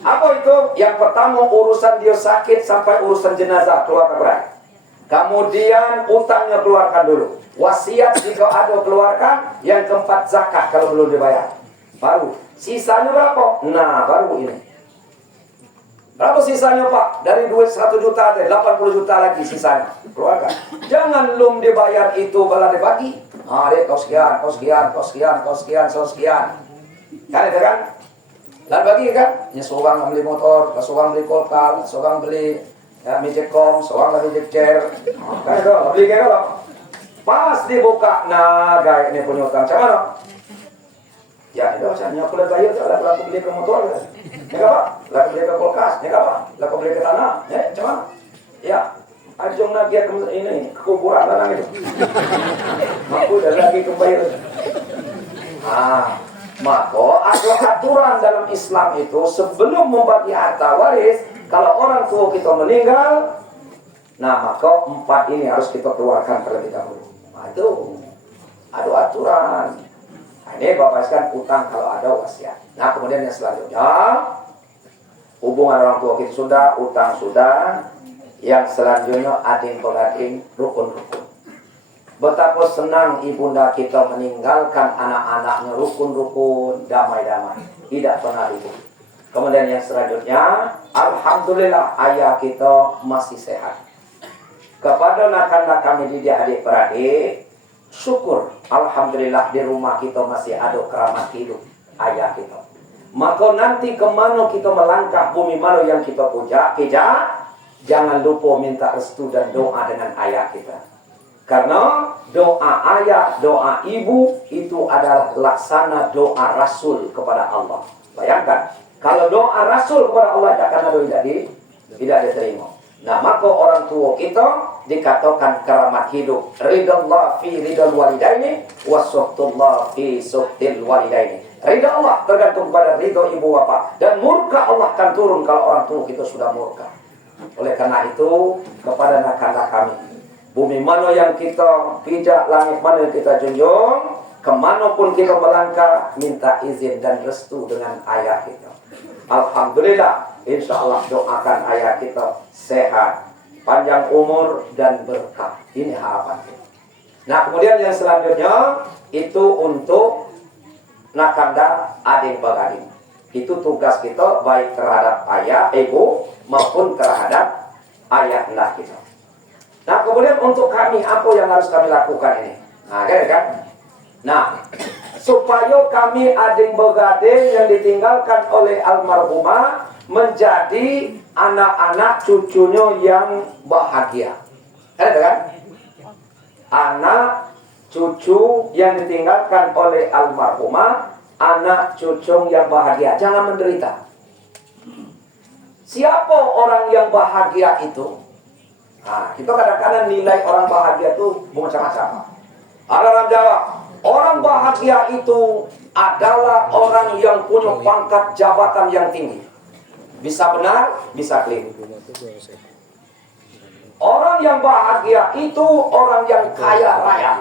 Apa itu? Yang pertama urusan dia sakit sampai urusan jenazah keluarkan berat. Kemudian utangnya keluarkan dulu. Wasiat jika ada keluarkan. Yang keempat zakat kalau belum dibayar. Baru sisanya berapa? Nah baru ini. Berapa sisanya Pak? Dari duit 1 juta ada 80 juta lagi sisanya. Keluarkan. Jangan belum dibayar itu malah dibagi. Dek kau sekian. Kan itu kan? Lalu bagi kan? Ya seorang beli motor, seorang beli kolkal, seorang beli mijekom, seorang beli jejer. Kan itu, beli kayak apa? Pas dibuka, nah guys ini punya utang. Macam mana? Ya itu saya boleh bayar, lalu beli ke motor. Ya apa? Lalu beli ke kulkas, ya apa? Lalu beli ke tanah, ya macam mana? Ya, ajong lagi ke ini ke kuburan tanah itu. Aku udah lagi kembali. Maka ada aturan dalam Islam itu sebelum membagi harta waris, kalau orang tua kita meninggal, nah maka 4 ini harus kita keluarkan terlebih dahulu. Nah itu ada aturan. Nah, ini Bapak sekalian utang kalau ada wasiat. Nah kemudian yang selanjutnya, hubungan orang tua kita sudah, utang sudah. Yang selanjutnya ading-berading, rukun-rukun. Betapa senang ibunda kita meninggalkan anak-anaknya rukun-rukun, damai-damai. Tidak pernah ribut. Kemudian yang selanjutnya, alhamdulillah ayah kita masih sehat. Kepada anak-anak kami didik adik-beradik, syukur. Alhamdulillah di rumah kita masih ada keramat hidup ayah kita. Maka nanti kemana kita melangkah, bumi mana yang kita puja, jangan lupa minta restu dan doa dengan ayah kita. Karena doa ayah, doa ibu itu adalah laksana doa Rasul kepada Allah. Bayangkan, kalau doa Rasul kepada Allah tidak diterima. Nah, maka orang tua kita dikatakan keramat hidup. Ridallah fi ridal walidaini wa suhtullah fi suhtil walidaini. Ridha Allah tergantung pada ridho ibu bapa, dan murka Allah akan turun kalau orang tua kita sudah murka. Oleh karena itu, kepada anak-anak kami, bumi mana yang kita pijak, langit mana yang kita junjung, kemanapun kita melangkah, minta izin dan restu dengan ayah kita. Alhamdulillah, insya Allah doakan ayah kita sehat, panjang umur dan berkah. Ini harapan kita. Nah kemudian yang selanjutnya itu untuk nakanda adik-beradik. Itu tugas kita baik terhadap ayah, ibu maupun terhadap ayah anda kita. Nah kemudian untuk kami apa yang harus kami lakukan ini? Nah kan? Nah supaya kami adik-beradik yang ditinggalkan oleh almarhumah menjadi anak-anak cucunya yang bahagia. Kan? Anak cucu yang ditinggalkan oleh almarhumah, anak cucu yang bahagia, jangan menderita. Siapa orang yang bahagia itu? Nah, kita kadang-kadang nilai orang bahagia itu macam-macam. Ada orang Jawa, orang bahagia itu adalah orang yang punya pangkat jabatan yang tinggi. Bisa benar, bisa keliru. Orang yang bahagia itu orang yang kaya raya.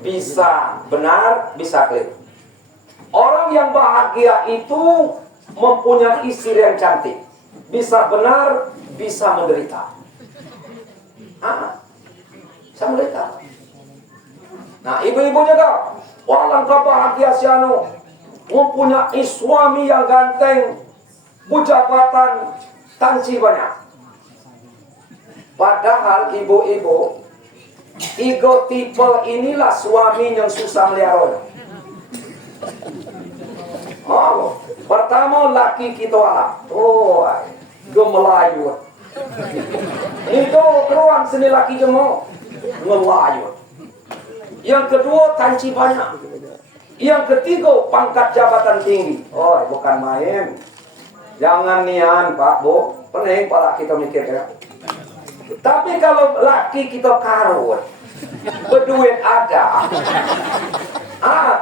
Bisa benar, bisa keliru. Orang yang bahagia itu mempunyai istri yang cantik. Bisa benar, bisa menderita. Bisa menderita. Nah, ibu-ibunya kau, walangkah bahagia si anu, mempunyai suami yang ganteng, bujabatan, tansi banyak. Padahal ibu-ibu, tiga tipe inilah suami yang susah melihara. Pertama laki kita anak. Dia Melayu. Itu keluar sini laki jemo Melayu. Yang kedua, tanci banyak. Yang ketiga, pangkat jabatan tinggi. Oh, bukan main. Jangan nian, Pak, Bu. Pening pala kita mikir ya. Tapi kalau laki kita karut, berduit ada.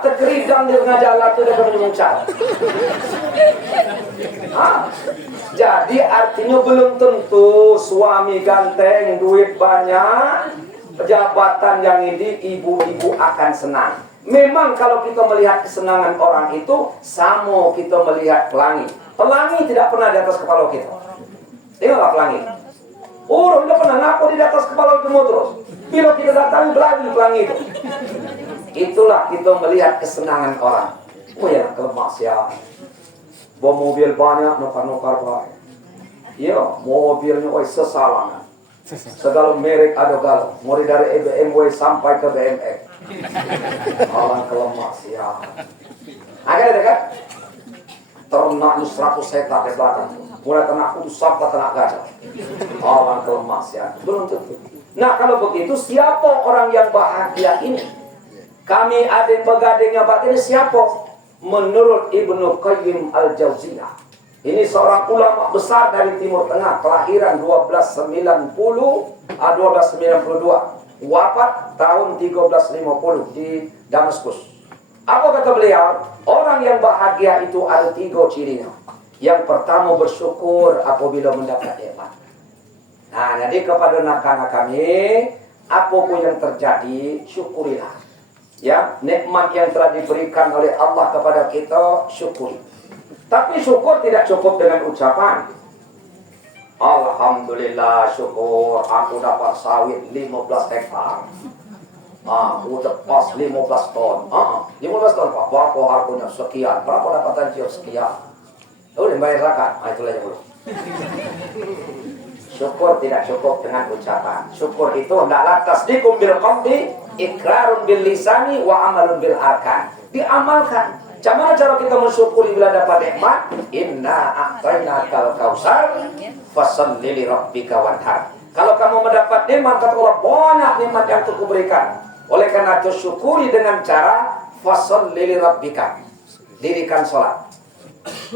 Terkeridang di tengah jalan itu dia akan mengucap. Jadi artinya belum tentu suami ganteng, duit banyak, jabatan yang ini ibu-ibu akan senang. Memang kalau kita melihat kesenangan orang itu sama kita melihat pelangi. Pelangi tidak pernah di atas kepala kita. Tengoklah pelangi. Orang tidak pernah ngapo di atas kepala itu terus. Bila kita datang belagi pelangi itu. Itulah kita melihat kesenangan orang. Oh ya, kelemaksian. Bawa mobil banyak, nukar-nukar baik. Ya, mobilnya sesalangan. Segala merek ada galau. Mulai dari BMW sampai ke BMX. Orang kelemaksian. Ada kan? Ternaknya 100 hektar di belakang. Mulai ternak kudus sampai ternak gajah. Orang kelemaksian. Belum tentu. Nah, kalau begitu siapa orang yang bahagia ini? Kami adik begadengnya batin siapa? Menurut Ibnu Qayyim Al-Jauziyah. Ini seorang ulama besar dari Timur Tengah, kelahiran 1292, wafat tahun 1350 di Damaskus. Apa kata beliau? Orang yang bahagia itu ada 3 cirinya. Yang pertama bersyukur apabila mendapat nikmat. Nah, jadi kepada anak-anak kami, apapun yang terjadi, syukurilah. Ya, nikmat yang telah diberikan oleh Allah kepada kita, syukuri. Tapi syukur tidak cukup dengan ucapan. Alhamdulillah, syukur aku dapat sawit 15 hektar. Aku lepas 15 ton. 15 ton Pak, berapa harganya sekian, berapa dapatan jiwa sekian. Udah bayar zakat, itulah yang belum. Syukur tidak cukup dengan ucapan. Syukur itu hendaklah tasdiqum bil qalbi, ikrarun bil lisani, wa amalun bil arkan. Diamalkan. Bagaimana cara kita mensyukuri bila dapat nikmat? Inna a'tainakal kautsar fasholli li rabbika wanhar. Kalau kamu mendapat nikmat, kata Allah, banyak nikmat yang Tuhan berikan. Oleh karena itu syukuri dengan cara fasholli li rabbika. Dirikan salat.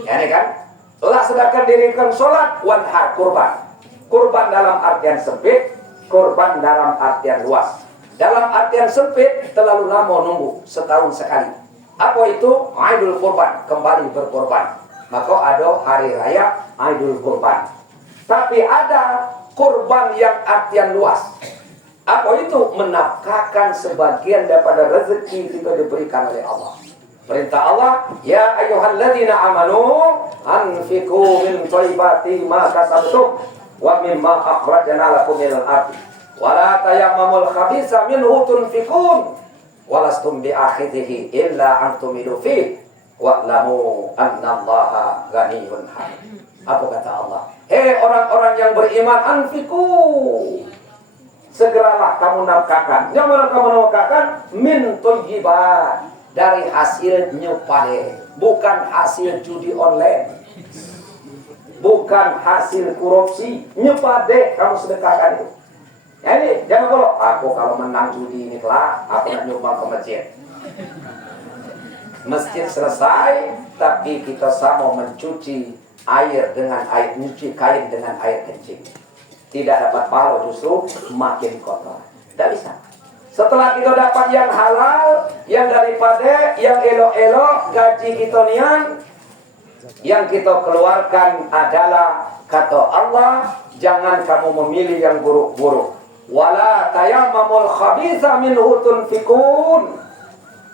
Ya, ini kan? Allah sedangkan dirikan salat, wanhar, kurban. Kurban dalam artian sempit, kurban dalam artian luas. Dalam artian sempit, terlalu lama nunggu, setahun sekali. Apa itu? Aidul Kurban, kembali berkorban. Maka ada hari raya Aidul Kurban. Tapi ada kurban yang artian luas. Apa itu? Menafkahkan sebagian daripada rezeki kita diberikan oleh Allah. Perintah Allah, ya ayyuhalladzina amanu anfiqu min thayyibati ma kasabtum wa mimma akhrajna lakum minal ardi wa la tayammamul khabitha minhu tunfiqun wa lastum bi'akhidhihi illa an tumilu fi wa'lamu annallaha ghaniyyun hamid. Apa kata Allah? Hei orang-orang yang beriman, anfiqu, segeralah kamu nafkahkan. Yang mana kamu nafkahkan? Min thayyibat, dari hasil nyupade, bukan hasil judi online. Bukan hasil korupsi, nyepade kamu sedekahkan itu. Jadi jangan kalau menang judi ini kelak, aku nak nyumbang ke masjid. Masjid selesai, tapi kita sama mencuci air dengan air, nyuci kain dengan air kencing. Tidak dapat pahala, justru makin kotor. Tidak bisa. Setelah kita dapat yang halal, yang daripada yang elok-elok, gaji kita nian, yang kita keluarkan adalah kata Allah, jangan kamu memilih yang buruk-buruk. Wala tayammamul khabitha minhu tunfikun.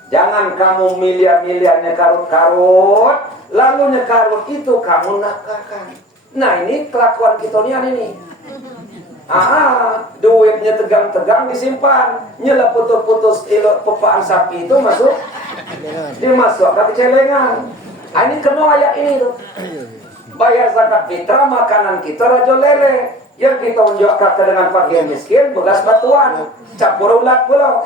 Jangan kamu milih-milih nyekarut-karut, lalu nyekarut itu kamu nafkahkan. Nah, ini kelakuan kita ini. Duitnya tegang-tegang disimpan, nyelap putus-putus pepaan sapi itu masuk, dimasukkan ke celengan. Ini kena ayat ini tuh. Bayar zakat fitrah, makanan kita rajo lele. Yang kita unjukkan dengan fakir miskin, beras batuan, campur ulat pula.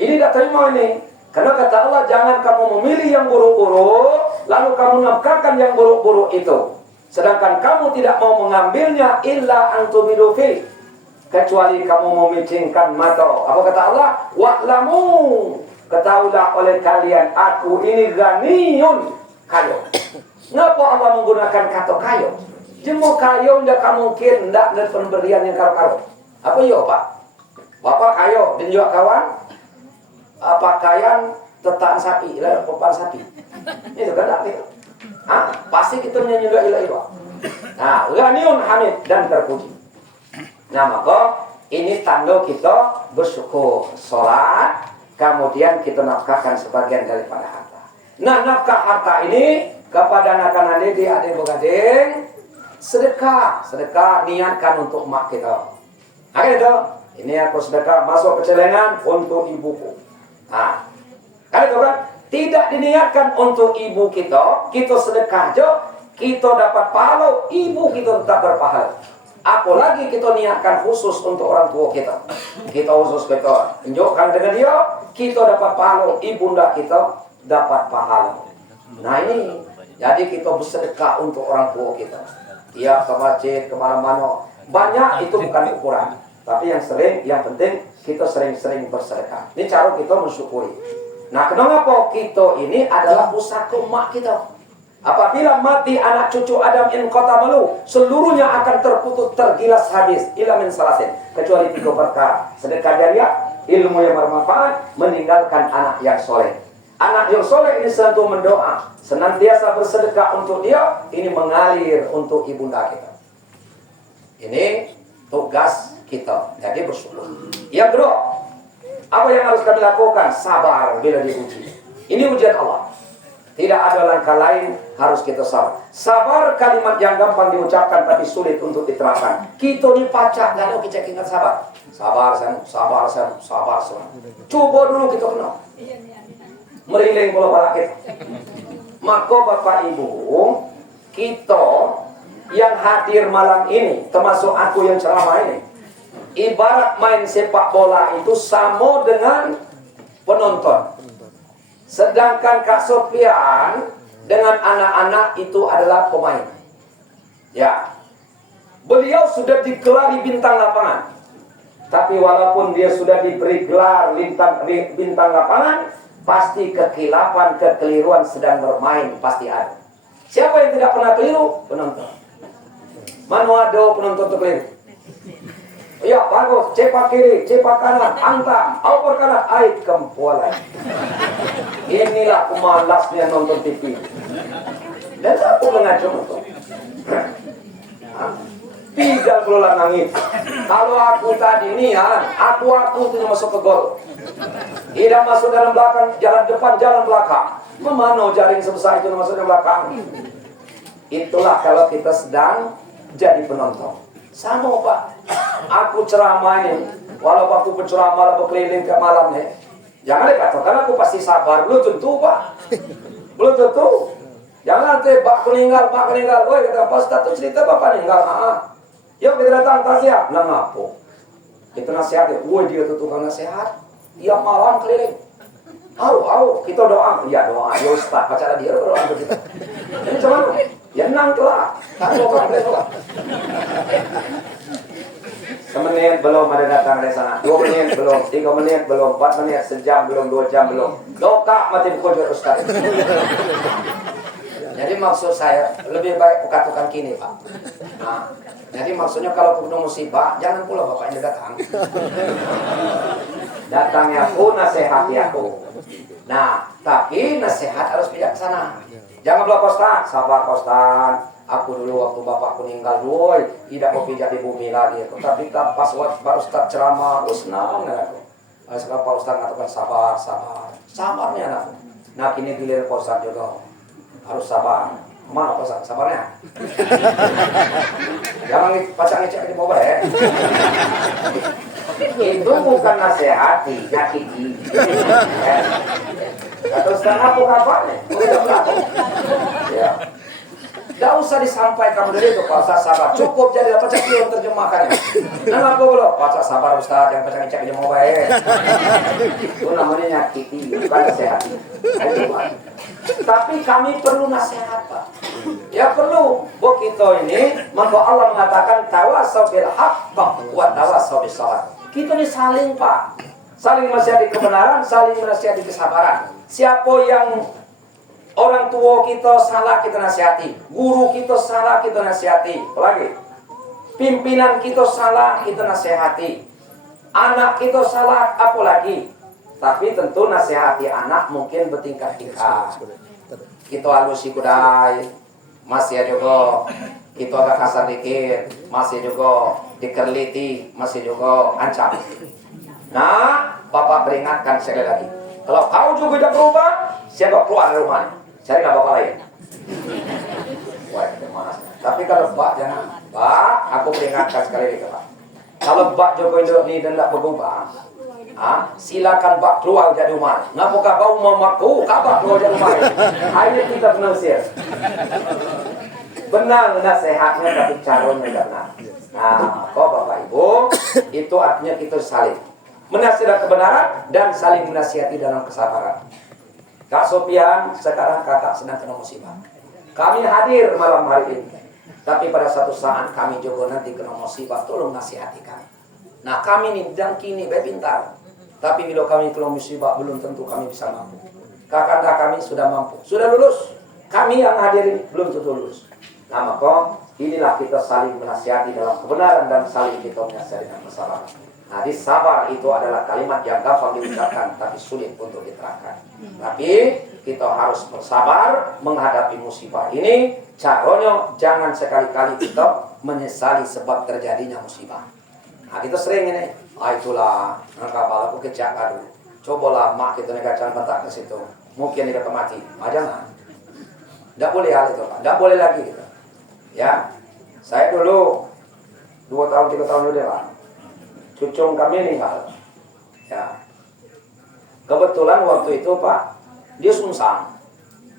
Ini tak terima ini. Karena kata Allah, jangan kamu memilih yang buruk-buruk, lalu kamu nafkahkan yang buruk-buruk itu. Sedangkan kamu tidak mau mengambilnya illa antumidu fi. kecuali kamu memicingkan mata. Apa kata Allah? Wa'lamu, ketahuilah oleh kalian aku ini ganiyun, kayo. Ngapa Allah menggunakan kata kayo? Jemu kayo ndak mungkin ndak ada pemberian yang karo-karo. Apa yo Pak? Bapak kayo dan juga kawan pakaian tetaan sapi, lah papan sapi. Itu kan tak itu. Pasti kita nyanyi la ilaha illallah. Nah, ghaniyun hamid dan terpuji. Nah, maka ini tanda kita bersyukur, salat, kemudian kita nafkahkan sebagian daripada harta. Nah, nafkah harta ini kepada anak-anak adik-adik sedekah niatkan untuk mak kita. Itu, ini aku sedekah masuk ke celengan untuk ibuku. Nah, kan itu kan tidak diniatkan untuk ibu kita sedekah aja, kita dapat pahala, ibu kita tetap berpahala. Apalagi kita niatkan khusus untuk orang tua kita khusus kita tunjukkan dengan dia, kita dapat pahala, ibunda kita dapat pahala. Nah ini, jadi kita bersedekah untuk orang tua kita. Dia ke masjid, kemana-mana. Banyak itu bukan ukuran. Tapi yang penting kita sering-sering bersedekah. Ini cara kita mensyukuri. Nah, kenapa kita ini adalah pusaka mak kita? Apabila mati anak cucu Adam in kota malu, seluruhnya akan terputus, tergilas habis. Ila min salasin. Kecuali 3 perkara. Sedekah jariah, ilmu yang bermanfaat, meninggalkan anak yang soleh. Anak yang soleh ini selalu mendoa, senantiasa bersedekah untuk dia, ini mengalir untuk ibunda kita. Ini tugas kita, jadi bersyukur. Yang kedua, apa yang harus kami lakukan? Sabar bila diuji. Ini ujian Allah. Tidak ada langkah lain, harus kita sabar. Sabar kalimat yang gampang diucapkan tapi sulit untuk diterapkan. Kita ni pacak, gak ada kita ingat sabar. Sabar. Coba dulu kita kenal. Meriling bola bala kita. Maka Bapak Ibu, kita yang hadir malam ini, termasuk aku yang ceramah ini, ibarat main sepak bola itu sama dengan penonton. Sedangkan Kak Sofian dengan anak-anak itu adalah pemain. Ya, beliau sudah digelari bintang lapangan. Tapi walaupun dia sudah diberi gelar bintang lapangan, pasti kekilapan, kekeliruan sedang bermain, pasti ada. Siapa yang tidak pernah keliru? Penonton. Mana ada penonton terkeliru? Ya bagus, cepak kiri, cepak kanan, hantam, oper kanan, aib kempualan. Inilah pemalasnya nonton TV. Dan aku mengajak itu. Tidak perlu nangis. Kalau aku tadi nih aku itu masuk ke gol. Tidak masuk dalam belakang, jalan depan, jalan belakang. Memano jaring sebesar itu masuk dalam belakang. Itulah kalau kita sedang jadi penonton. Sama Pak, aku ceramah ini, walaupun aku berceramah berkeliling ke malam nih, jangan dikatakan aku pasti sabar, belum tentu Pak, belum tentu. Jangan nanti Pak meninggal, woi kata Pak Ustaz itu cerita Bapak meninggal, yuk kita datang tasya, nah ngapo, kita nasihat ya, woi dia tuh tukang nasihat, dia malam keliling, kita doa, ya doa, ya Ustaz, baca dia berdoa untuk kita, ini cuman, ya nang telah, kan doa. Semenit belum ada datang dari sana, 2 menit belum, 3 menit belum, 4 menit, sejam belum, 2 jam belum. Doka mati bukojur Ustaz. Jadi maksud saya lebih baik tukar kini Pak. Nah, jadi maksudnya kalau ketemu musibah jangan pula Bapak ini datang. Datangnya aku nasihati aku. Nah, tapi nasihat harus bijaksana. Jangan bilang Ustaz, sabar Ustaz. Aku dulu waktu bapakku meninggal, tidak mau pijak di bumi lagi. Tapi pas Pak Ustaz ceramah, aku senang aku. Sekarang Pak Ustaz mengatakan sabarnya anakku. Nah kini giliran Pak Ustaz juga harus sabar. Mana Pak Ustaz sabarnya? Jangan pacak ngecek di mobil ya. Itu bukan nasihati, nyakiti. Atau sekarang apa kabarnya? Udah belakang. Ya. Tidak usah disampaikan dari itu Pak Ustaz sabar. Cukup jadi apa cek yang terjemahkan. Nah apa belum? Pak Ustaz sabar Ustaz, yang pacak ngecek di mobil. Itu namanya nyakiti, bukan nasihati. Tapi kami perlu nasihat Pak. Ya perlu. Kita kita ini, maka Allah mengatakan tawasau bil haqq wa tawasau bis sabr. Kita ini saling, Pak. Saling menasihati kebenaran, saling menasihati kesabaran. Siapa yang orang tua kita salah, kita nasihati. Guru kita salah, kita nasihati. Apalagi? Pimpinan kita salah, kita nasihati. Anak kita salah, apa lagi? Tapi tentu nasihati anak mungkin bertingkat-tingkat. Kita halusi kudai, masih juga kita agak kasar dikit, masih juga dikerliti, masih juga ancam. Nah, Bapak peringatkan sekali lagi. Kalau kau juga tidak berubah, siapa keluar dari rumah? Carilah bapak lain. Wah, gimana? Tapi kalau Pak jangan, Pak, aku peringatkan sekali lagi, Pak. Kalau Pak Joko Widodo ini tidak berubah, silakan Pak keluar dari rumah. Ngapakah kau mamaku, kabar keluar dari rumah? Hanya kita penusir. Benar nasihatnya, tapi caranya tidak benar. Nah, kau Bapak Ibu, itu artinya kita saling menasihati kebenaran dan saling menasihati dalam kesabaran. Kak Sofian, sekarang kakak sedang kena musibah. Kami hadir malam hari ini. Tapi pada satu saat kami juga nanti kena musibah, tolong nasihati kami. Nah kami ini dan kini pintar. Tapi bila kami kena musibah, belum tentu kami bisa mampu. Kakak kami sudah mampu, sudah lulus. Kami yang hadir ini belum tentu lulus. Nah maka inilah kita saling menasihati dalam kebenaran dan saling kita menasihati dalam kesabaran. Nah, sabar itu adalah kalimat yang gampang diucapkan tapi sulit untuk diterangkan. Tapi kita harus bersabar menghadapi musibah ini. Caranya jangan sekali-kali kita menyesali sebab terjadinya musibah. Nah, kita sering ini, itulah kapal aku kecakar. Cobalah mak kita negacang mata ke situ. Mungkin dia mati. Jangan. Tidak boleh hal itu, Pak. Tidak boleh lagi gitu. Ya. Saya dulu 2 tahun 3 tahun dulu Pak. Cucung kami meninggal. Ya. Kebetulan waktu itu Pak, dia sungsang.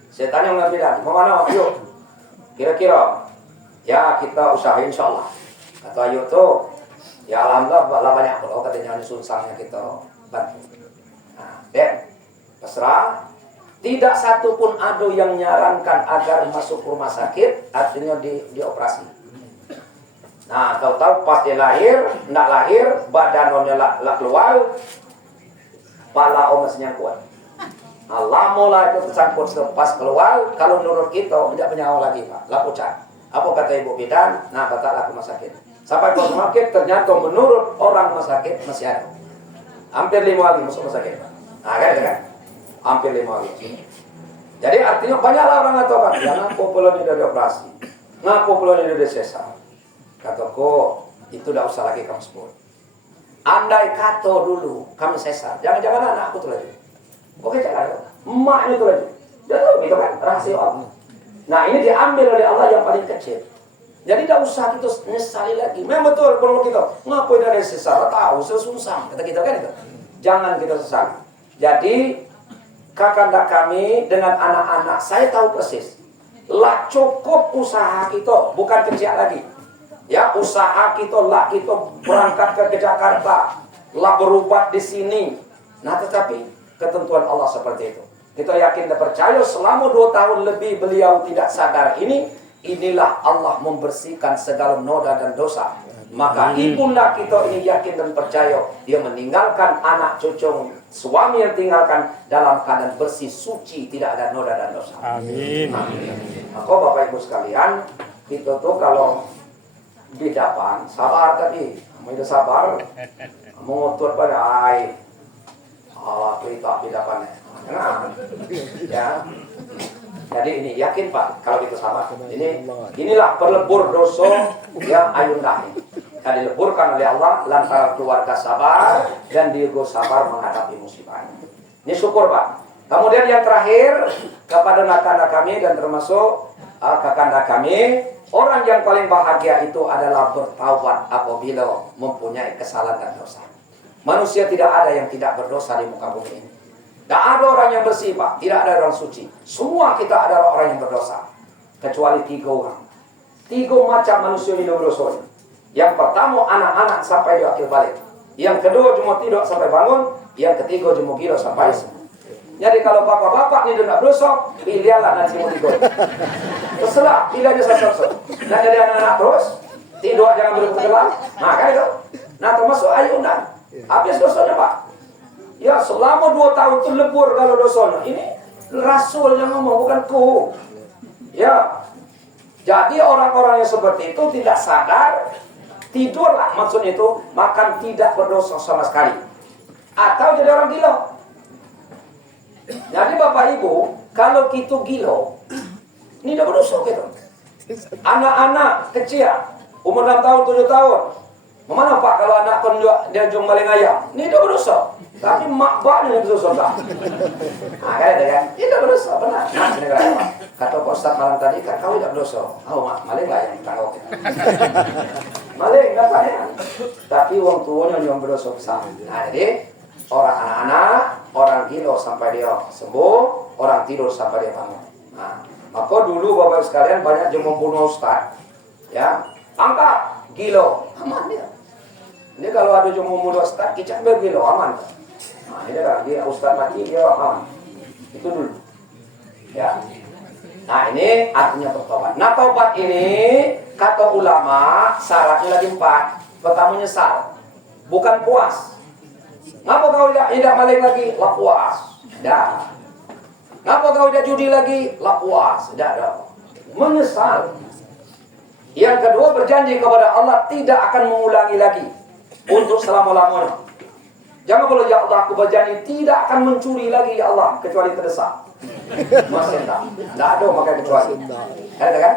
Saya tanya nggak bilang, mau mana? Yuk. Kira-kira, ya kita usahain insya Allah. Kata ayo tuh, ya alhamdulillah banyak kalau katanya sungsangnya kita bantu. Nah, terserah. Tidak satu pun ada yang menyarankan agar masuk rumah sakit, artinya dioperasi. Nah, tahu-tahu pas dia lahir, nak lahir, badannya lah keluar, pala omasnya kuat. Nah, lama itu tersangkut pas keluar, kalau menurut kita tidak bernyawa lagi, Pak. Lah pucat. Apa kata ibu bidan? Nah, katalah rumah sakit. Sampai ke rumah sakit, ternyata menurut orang rumah sakit masih ada. Hampir 5 hari masuk rumah sakit, Pak. Nah, kan? Hampir 5 hari. Jadi artinya banyaklah orang ngatakan, ya ngapo pula ini dari operasi, ngapo pula ini dari sesar. Kataku, itu tidak usah lagi kamu sebut. Andai kata dulu kami sesar, jangan-jangan anakku tuh lagi. Oke, jangan. Emaknya tuh lagi. Dia tahu gitu kan, rahasia Allah. Nah, ini diambil oleh Allah yang paling kecil. Jadi tidak usah kita nyesali lagi. Memang betul kalau kita ngapain dari sesar, tahu sesungsang. Kata kita kan itu. Jangan kita sesali. Jadi kakanda kami dengan anak-anak, saya tahu persis. Lah cukup usaha kita, bukan kerja lagi. Ya, usaha kita lah kita berangkat ke Jakarta, lah berobat di sini. Nah, tetapi ketentuan Allah seperti itu. Kita yakin dan percaya selama 2 tahun lebih beliau tidak sadar ini, inilah Allah membersihkan segala noda dan dosa. Maka ibunda kita ini yakin dan percaya dia meninggalkan anak cucu suami yang tinggalkan dalam keadaan bersih, suci, tidak ada noda dan dosa. Amin. Maka Bapak Ibu sekalian, kita tuh kalau bidapan sabar tadi, kamu itu sabar, mengutur pada ai, cerita bidapannya. Nah, ya. Jadi ini yakin Pak, kalau kita sabar. Inilah perlebur dosa yang ayundahi. Yang dileburkan oleh Allah lantaran keluarga sabar dan diriku sabar menghadapi musibah. Ini syukur Pak. Kemudian yang terakhir kepada nakanda kami dan termasuk kakanda kami, orang yang paling bahagia itu adalah bertaubat apabila mempunyai kesalahan dan dosa. Manusia tidak ada yang tidak berdosa di muka bumi ini. Tidak ada orang yang bersih Pak, tidak ada orang suci. Semua kita adalah orang yang berdosa. Kecuali 3 orang. 3 macam manusia yang berdosa. Yang pertama anak-anak sampai di akhir balik. Yang kedua cuma tidur sampai bangun. Yang ketiga cuma gila sampai sembuh. Jadi kalau bapak-bapak ini tidak berdosa, pilihlah nanti mau tidur. Terserah, tidak ada sesuatu. Nah jadi anak-anak terus, tidur jangan berkegelang. Nah kan itu. Nah termasuk ayunan. Habis dosanya Pak. Ya selama 2 tahun itu lebur kalau dosanya. Ini Rasul yang ngomong, bukan ku. Ya. Jadi orang-orang yang seperti itu tidak sadar, tidurlah maksudnya itu, makan tidak berdosa sama sekali. Atau jadi orang gila. Jadi Bapak Ibu, kalau kita gila, ini tidak berdosa gitu. Anak-anak kecil, umur 6 tahun, 7 tahun. Mana Pak kalau anak kan dia jom maling ayam? Ini tidak berdosa. Tapi mak bapaknya yang berdosa. Nah kan ada kan? Ini tidak berdosa, benar. Nah ini Pak. Kata Pak Ustaz malam tadi kan kau tidak berdosa. Oh mak, maling ayam tahu kita. Maling katanya. Tapi orang tuanya yang berdosa besar. Nah jadi orang anak-anak, orang gila sampai dia sembuh, orang tidur sampai dia bangun. Nah, maka dulu Bapak sekalian banyak yang membunuh Ustaz. Ya, angkat gila, aman dia. Ini kalau ada yang membunuh Ustaz, kicak bergila, aman. Nah, ini kan dia Ustaz mati dia aman. Itu dulu. Ya. Nah, ini artinya bertobat. Nah, tobat ini kata ulama syaratnya lagi 4. Pertama nyesal, bukan puas. Ngapa kau tidak maling lagi? Lah puas. Dah. Ngapa kau tidak judi lagi? Lah puas. Dah. Menyesal. Yang kedua berjanji kepada Allah tidak akan mengulangi lagi untuk selama-lamanya. Jangan boleh ya Allah aku berjanji tidak akan mencuri lagi ya Allah kecuali terdesak. Masih tak ada pakai kecuali. Ada kan?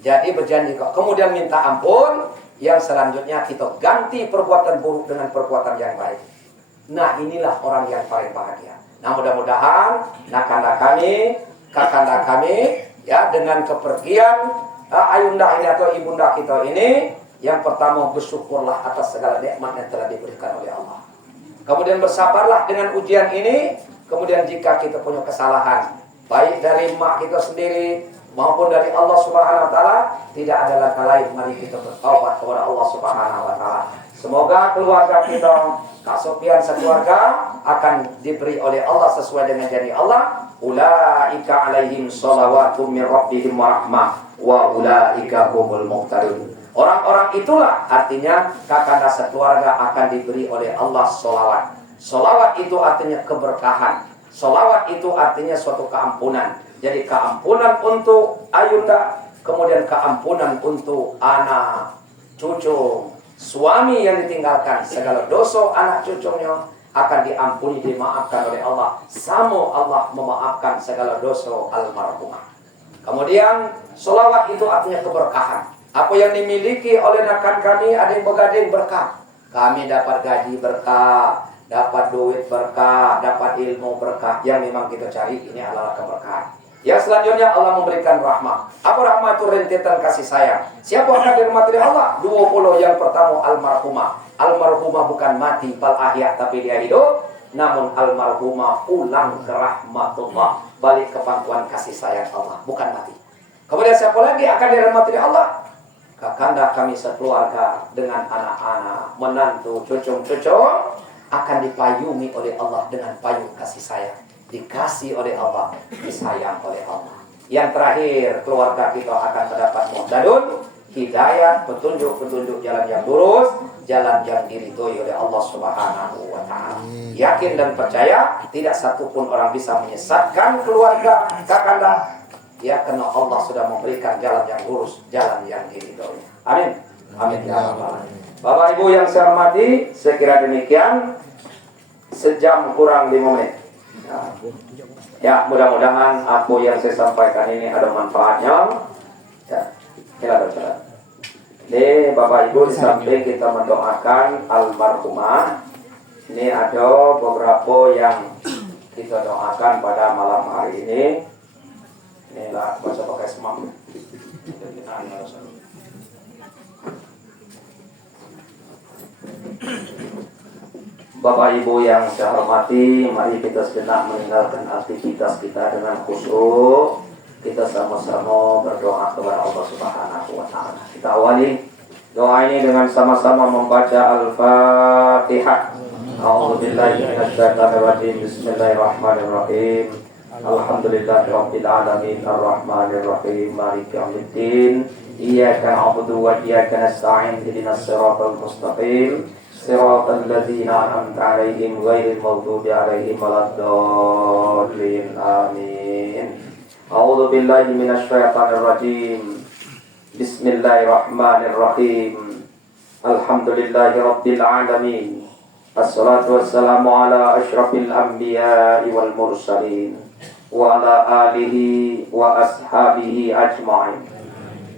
Jadi berjanji kok. Kemudian minta ampun. Yang selanjutnya kita ganti perbuatan buruk dengan perbuatan yang baik. Nah inilah orang yang paling bahagia. Nah mudah-mudahan nakanda kami, kakanda kami, ya dengan kepergian ayunda ini atau ibunda kita ini, yang pertama bersyukurlah atas segala nikmat yang telah diberikan oleh Allah. Kemudian bersabarlah dengan ujian ini. Kemudian jika kita punya kesalahan, baik dari mak kita sendiri maupun dari Allah Subhanahu Wa Taala, tidak ada langkah lain. Mari kita bertaubat kepada Allah Subhanahu Wa Taala. Semoga keluarga kita, Kak Sofian sekeluarga akan diberi oleh Allah sesuai dengan janji Allah. Ulaika alaihim shalawatun min rabbihim wa rahmah wa ulaika humul muhtadun. Orang-orang itulah artinya kakanda sekeluarga akan diberi oleh Allah sholawat. Sholawat itu artinya keberkahan. Sholawat itu artinya suatu keampunan. Jadi keampunan untuk ayunda, kemudian keampunan untuk anak, cucu, suami yang ditinggalkan, segala dosa anak cucunya akan diampuni, dimaafkan oleh Allah. Sama Allah memaafkan segala dosa almarhumah. Kemudian sholawat itu artinya keberkahan. Apa yang dimiliki oleh rekan kami ada yang begading berkah. Kami dapat gaji berkah, dapat duit berkah, dapat ilmu berkah. Yang memang kita cari ini adalah keberkahan. Ya selanjutnya Allah memberikan rahmat. Apa rahmat itu? Rentetan kasih sayang. Siapa akan dirahmati Allah? 20 yang pertama almarhumah. Almarhumah bukan mati bal ahya tapi dia hidup. Namun almarhumah pulang ke rahmatullah, balik ke pangkuan kasih sayang Allah, bukan mati. Kemudian siapa lagi akan dirahmati Allah? Kakanda kami sekeluarga dengan anak-anak, menantu, cucu-cucu akan dipayungi oleh Allah dengan payung kasih sayang. Dikasih oleh Allah, disayang oleh Allah. Yang terakhir, keluarga kita akan mendapat muhtadun, hidayah, petunjuk-petunjuk jalan yang lurus, jalan yang diridhoi oleh Allah Subhanahu wa Ta'ala. Yakin dan percaya, tidak satupun orang bisa menyesatkan keluarga kakanda. Ya, karena Allah sudah memberikan jalan yang lurus, jalan yang diridhoi. Amin. Amin ya rabbal alamin. Bapak Ibu yang saya hormati, saya kira demikian. Sejam kurang 5 menit. Ya, mudah-mudahan apa yang saya sampaikan ini ada manfaatnya. Ya, silakan. Ini Bapak Ibu, di samping kita mendoakan almarhumah, ini ada beberapa yang kita doakan pada malam hari ini. Inilah baca pakai semam. Bapak Ibu yang saya hormati, mari kita sejenak meninggalkan aktivitas kita dengan khusyuk. Kita sama-sama berdoa kepada Allah Subhanahu wa Ta'ala. Kita awali doa ini dengan sama-sama membaca Al-Fatihah. A'udzubillahi minasyaitonir rajim. Bismillahirrahmanirrahim. Alhamdulillahirabbil alamin arrahmanir rahim maliki yaumiddin iyyaka na'budu wa iyyaka nasta'in ihdinas siratal mustaqim siratal ladzina an'amta 'alaihim ghairil maghdubi 'alaihim waladdallin amin. A'udzu billahi minasy syaithanir rajim. Bismillahirrahmanirrahim. Alhamdulillahirabbil alamin. Assalatu wassalamu ala asyrafil anbiya'i wal mursalin wa ala alihi wa ashabihi ajma'in.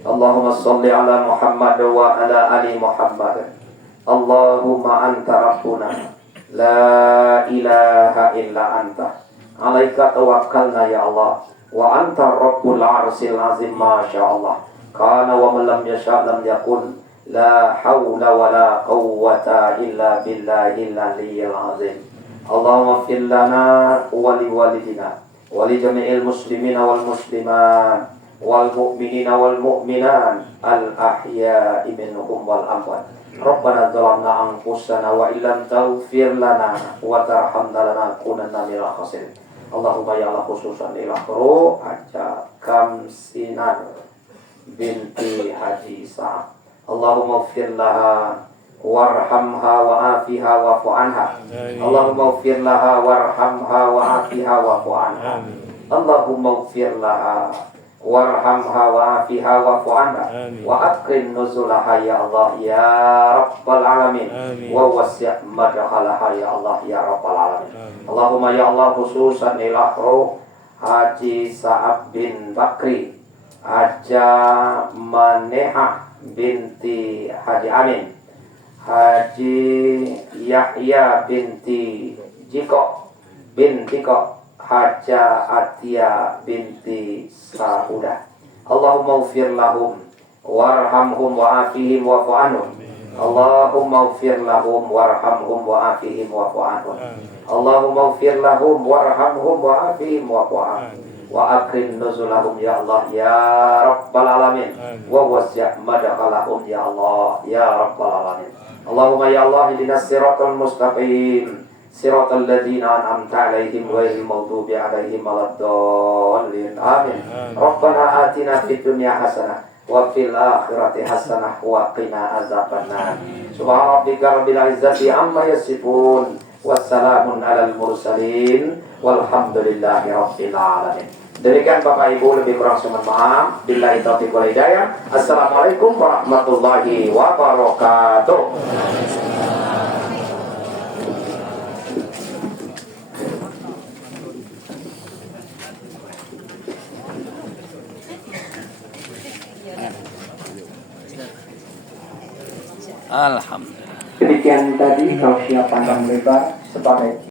Allahumma shalli ala Muhammad wa ala ali Muhammad. Allahumma anta rabbuna la ilaha illa anta. Alaika tawakkalna ya Allah wa anta rabbul arsil azim masyaallah. Kana wa man lam yasha' lam yakun. La hawla wa la quwwata illa billahil aliyyil azim. Allahumma ighfir lana wa li walidina wa li jami'il muslimina wal muslimat wal mu'minina wal mu'minat al ahya'i minhum wal amwat. Rabbana zalamna anfusana wa illam taghfir lana wa tarhamna lanakunanna minal khasirin. Allahumma ya Allah khususan ila roh aja Kamsinar binti Haji Sa'ad. Allahumma ighfir laha warhamha wa afiha wa'fu anha. Allahumma ighfir laha warhamha wa afiha wa'fu anha. Allahumma ighfir laha warhamha wa afiha wa'fu anha wa akrim nuzulaha ya Allah ya rabbal alamin wa wasi' madkhalaha ya Allah ya rabbal alamin. Allahumma ya Allah khususan ila roh Haji Sa'ad bin Bakri Haja Maneha binti Haji Amin, Haji Yahya binti Jiko bin Jiko, Haja Atia binti Saudah. Allahumma ighfir lahum warhamhum wa'afihim wa'fu anhum. Allahumma ighfir lahum warhamhum wa'afihim wa'fu anhum. Allahumma ighfir lahum warhamhum wa'afihim wa'fu anhum. Wa akrim nuzulahum ya Allah ya rabbal alamin wa wasi' madkhalahum ya Allah ya rabbal alamin. Allahumma ya Allah ihdinas siratal mustaqim siratal ladzina an'amta 'alaihim ghairil maghdubi 'alaihim waladdallin amin. Rabbana atina fid dunya hasanah wa fil akhirati hasanah wa qina azabannar. Subhana rabbika rabbil izzati amma yasifun wassalamun 'alal mursalin walhamdulillahi rabbil alamin. Demikian Bapak Ibu, lebih kurang saya mohon maaf. Billahi taufiq wal hidayah. Assalamualaikum warahmatullahi wabarakatuh. Alhamdulillah. Demikian tadi tausiah pandang lebar sebagai